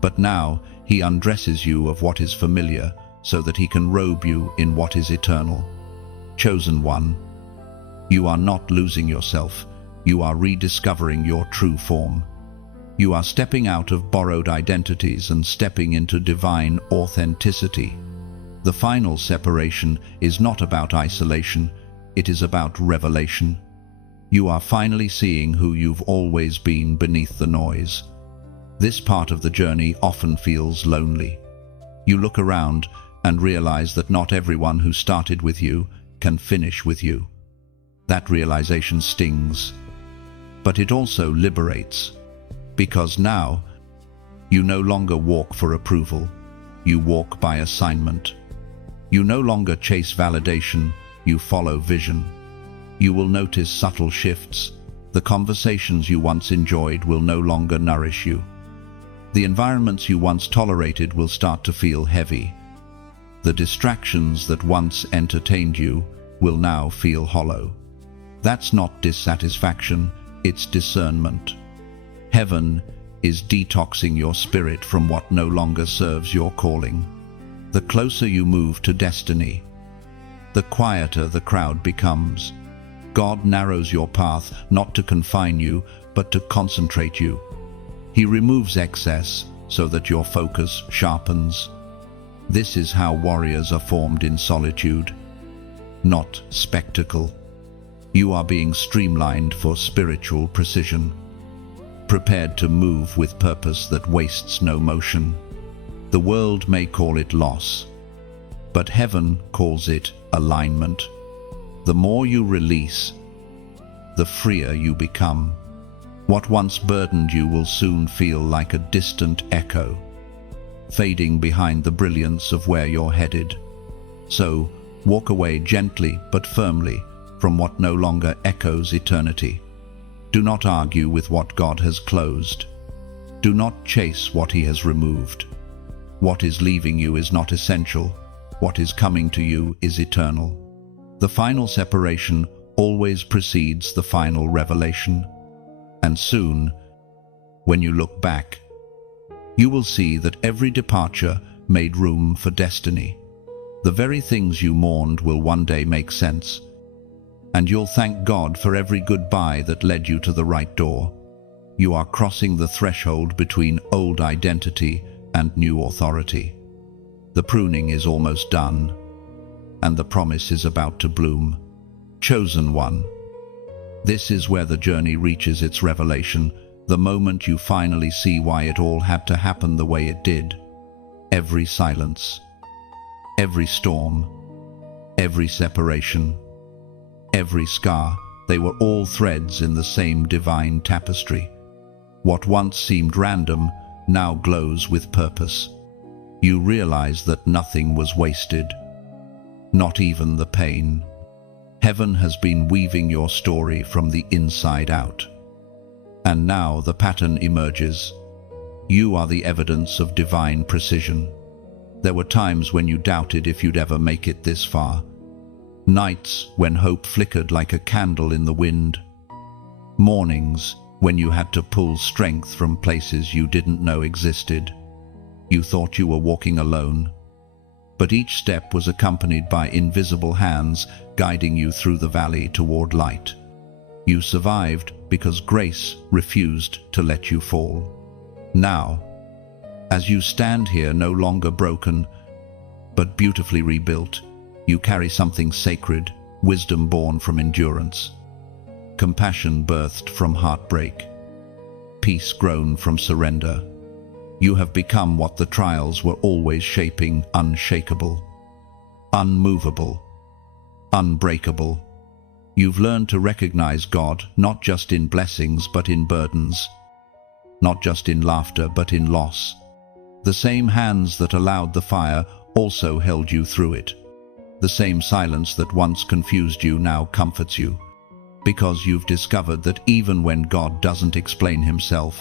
But now he undresses you of what is familiar so that he can robe you in what is eternal. Chosen one, you are not losing yourself. You are rediscovering your true form. You are stepping out of borrowed identities and stepping into divine authenticity. The final separation is not about isolation, it is about revelation. You are finally seeing who you've always been beneath the noise. This part of the journey often feels lonely. You look around and realize that not everyone who started with you can finish with you. That realization stings. but it also liberates. Because now, you no longer walk for approval, you walk by assignment. You no longer chase validation, you follow vision. You will notice subtle shifts. The conversations you once enjoyed will no longer nourish you. The environments you once tolerated will start to feel heavy. The distractions that once entertained you will now feel hollow. That's not dissatisfaction, it's discernment. Heaven is detoxing your spirit from what no longer serves your calling. The closer you move to destiny, the quieter the crowd becomes. God narrows your path not to confine you, but to concentrate you. He removes excess so that your focus sharpens. This is how warriors are formed in solitude, not spectacle. You are being streamlined for spiritual precision, prepared to move with purpose that wastes no motion. The world may call it loss, but heaven calls it alignment. The more you release, the freer you become. What once burdened you will soon feel like a distant echo, fading behind the brilliance of where you're headed. So, walk away gently but firmly from what no longer echoes eternity. Do not argue with what God has closed. Do not chase what He has removed. What is leaving you is not essential. What is coming to you is eternal. The final separation always precedes the final revelation. And soon, when you look back, you will see that every departure made room for destiny. The very things you mourned will one day make sense, and you'll thank God for every goodbye that led you to the right door. You are crossing the threshold between old identity and new authority. The pruning is almost done, and the promise is about to bloom. Chosen one. This is where the journey reaches its revelation, the moment you finally see why it all had to happen the way it did. Every silence, every storm, every separation, every scar, they were all threads in the same divine tapestry. What once seemed random now glows with purpose. You realize that nothing was wasted, not even the pain. Heaven has been weaving your story from the inside out. And now the pattern emerges. You are the evidence of divine precision. There were times when you doubted if you'd ever make it this far. Nights when hope flickered like a candle in the wind. Mornings when you had to pull strength from places you didn't know existed. You thought you were walking alone, but each step was accompanied by invisible hands guiding you through the valley toward light. You survived because grace refused to let you fall. Now, as you stand here no longer broken, but beautifully rebuilt, you carry something sacred, wisdom born from endurance, compassion birthed from heartbreak, peace grown from surrender. You have become what the trials were always shaping: unshakable, unmovable, unbreakable. You've learned to recognize God not just in blessings but in burdens, not just in laughter but in loss. The same hands that allowed the fire also held you through it. The same silence that once confused you now comforts you, because you've discovered that even when God doesn't explain Himself,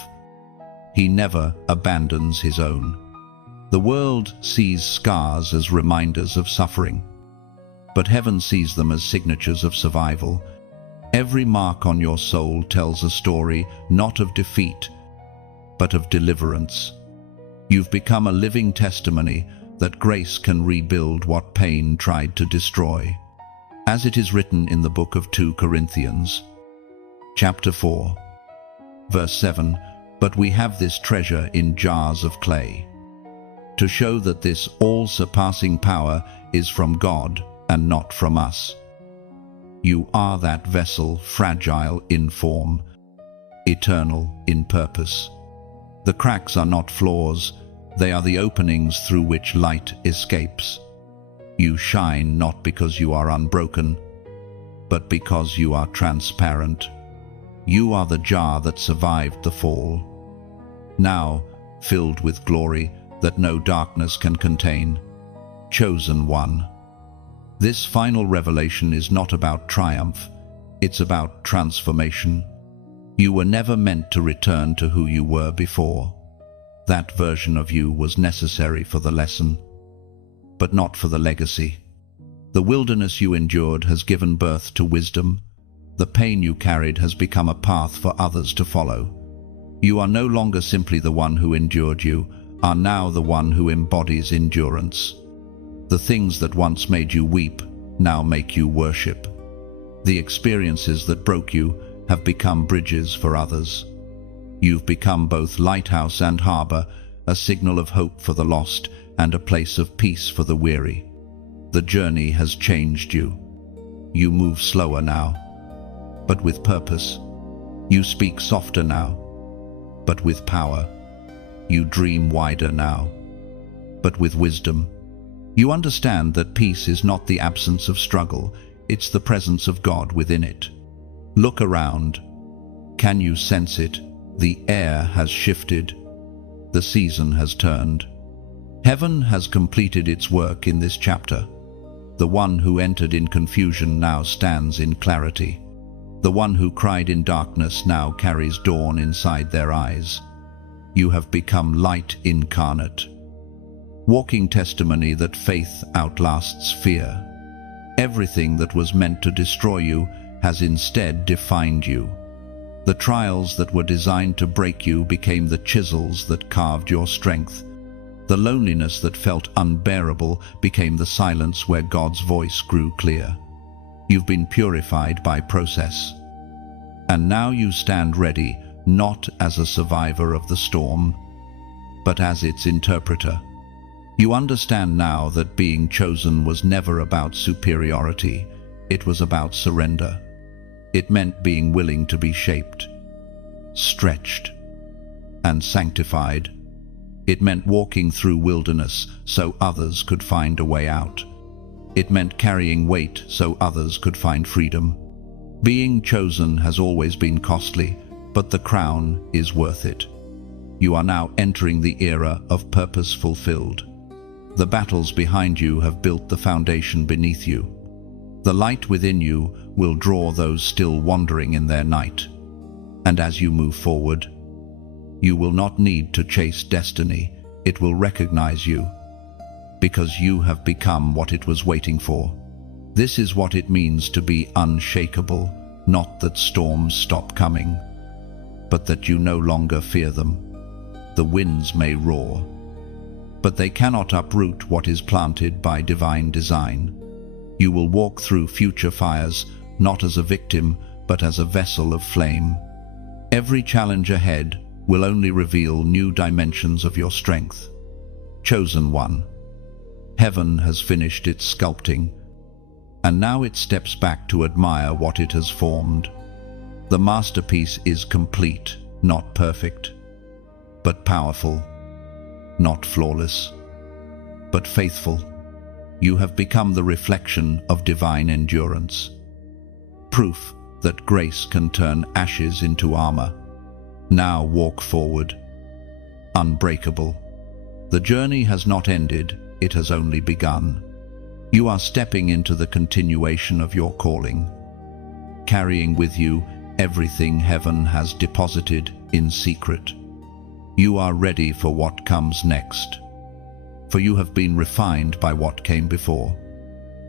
He never abandons His own. The world sees scars as reminders of suffering, but heaven sees them as signatures of survival. Every mark on your soul tells a story not of defeat, but of deliverance. You've become a living testimony that grace can rebuild what pain tried to destroy. As it is written in the book of 2 Corinthians, chapter 4, verse 7, "But we have this treasure in jars of clay, to show that this all-surpassing power is from God and not from us." You are that vessel, fragile in form, eternal in purpose. The cracks are not flaws, they are the openings through which light escapes. You shine not because you are unbroken, but because you are transparent. You are the jar that survived the fall, now filled with glory that no darkness can contain. Chosen one. This final revelation is not about triumph, it's about transformation. You were never meant to return to who you were before. That version of you was necessary for the lesson, but not for the legacy. The wilderness you endured has given birth to wisdom. The pain you carried has become a path for others to follow. You are no longer simply the one who endured, you are now the one who embodies endurance. The things that once made you weep now make you worship. The experiences that broke you have become bridges for others. You've become both lighthouse and harbor, a signal of hope for the lost and a place of peace for the weary. The journey has changed you. You move slower now, but with purpose. You speak softer now, but with power. You dream wider now, but with wisdom. You understand that peace is not the absence of struggle, it's the presence of God within it. Look around. Can you sense it? The air has shifted. The season has turned. Heaven has completed its work in this chapter. The one who entered in confusion now stands in clarity. The one who cried in darkness now carries dawn inside their eyes. You have become light incarnate. Walking testimony that faith outlasts fear. Everything that was meant to destroy you has instead defined you. The trials that were designed to break you became the chisels that carved your strength. The loneliness that felt unbearable became the silence where God's voice grew clear. You've been purified by process. And now you stand ready, not as a survivor of the storm, but as its interpreter. You understand now that being chosen was never about superiority, it was about surrender. It meant being willing to be shaped, stretched, and sanctified. It meant walking through wilderness so others could find a way out. It meant carrying weight so others could find freedom. Being chosen has always been costly, but the crown is worth it. You are now entering the era of purpose fulfilled. The battles behind you have built the foundation beneath you. The light within you will draw those still wandering in their night. And as you move forward, you will not need to chase destiny, it will recognize you, because you have become what it was waiting for. This is what it means to be unshakable, not that storms stop coming, but that you no longer fear them. The winds may roar, but they cannot uproot what is planted by divine design. You will walk through future fires, not as a victim, but as a vessel of flame. Every challenge ahead will only reveal new dimensions of your strength. Chosen one. Heaven has finished its sculpting, and now it steps back to admire what it has formed. The masterpiece is complete, not perfect, but powerful, not flawless, but faithful. You have become the reflection of divine endurance. Proof that grace can turn ashes into armor. Now walk forward, unbreakable. The journey has not ended, it has only begun. You are stepping into the continuation of your calling, carrying with you everything heaven has deposited in secret. You are ready for what comes next, for you have been refined by what came before.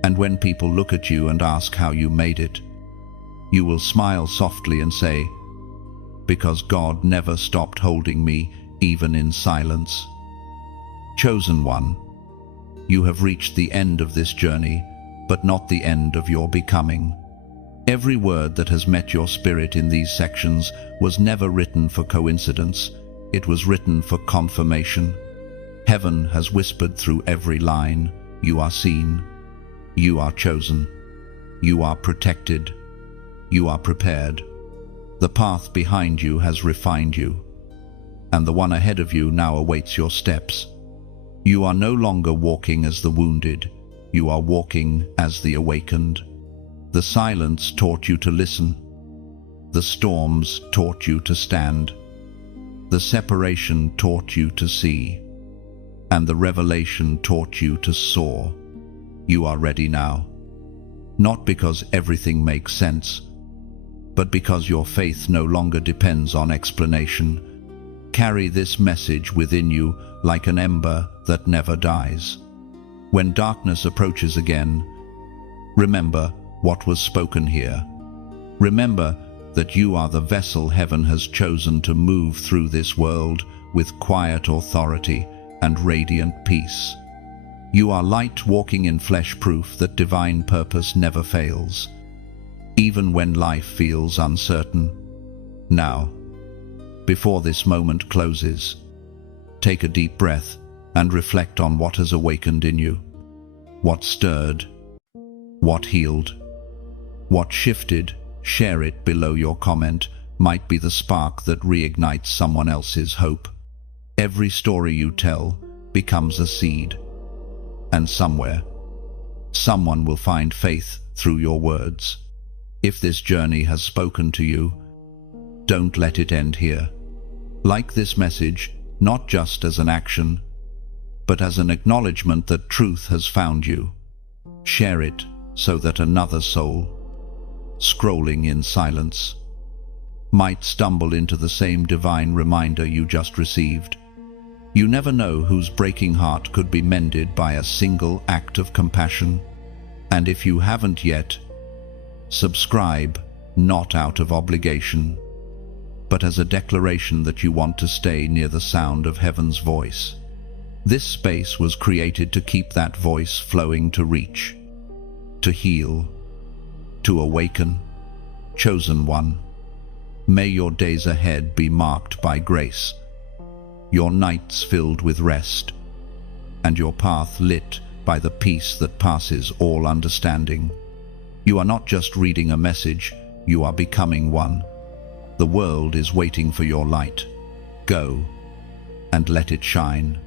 And when people look at you and ask how you made it, you will smile softly and say, "Because God never stopped holding me, even in silence." Chosen one, you have reached the end of this journey, but not the end of your becoming. Every word that has met your spirit in these sections was never written for coincidence, it was written for confirmation. Heaven has whispered through every line, you are seen, you are chosen, you are protected, you are prepared. The path behind you has refined you, and the one ahead of you now awaits your steps. You are no longer walking as the wounded, you are walking as the awakened. The silence taught you to listen. The storms taught you to stand. The separation taught you to see. And the revelation taught you to soar. You are ready now. Not because everything makes sense, but because your faith no longer depends on explanation. Carry this message within you like an ember that never dies. When darkness approaches again, remember what was spoken here. Remember that you are the vessel heaven has chosen to move through this world with quiet authority and radiant peace. You are light walking in flesh, proof that divine purpose never fails, even when life feels uncertain. Now, before this moment closes, take a deep breath and reflect on what has awakened in you. What stirred? What healed? What shifted? Share it below. Your comment might be the spark that reignites someone else's hope. Every story you tell becomes a seed, and somewhere, someone will find faith through your words. If this journey has spoken to you, don't let it end here. Like this message, not just as an action, but as an acknowledgement that truth has found you. Share it so that another soul, scrolling in silence, might stumble into the same divine reminder you just received. You never know whose breaking heart could be mended by a single act of compassion. And if you haven't yet, subscribe, not out of obligation, but as a declaration that you want to stay near the sound of heaven's voice. This space was created to keep that voice flowing, to reach, to heal, to awaken. Chosen one, may your days ahead be marked by grace, your nights filled with rest, and your path lit by the peace that passes all understanding. You are not just reading a message, you are becoming one. The world is waiting for your light. Go and let it shine.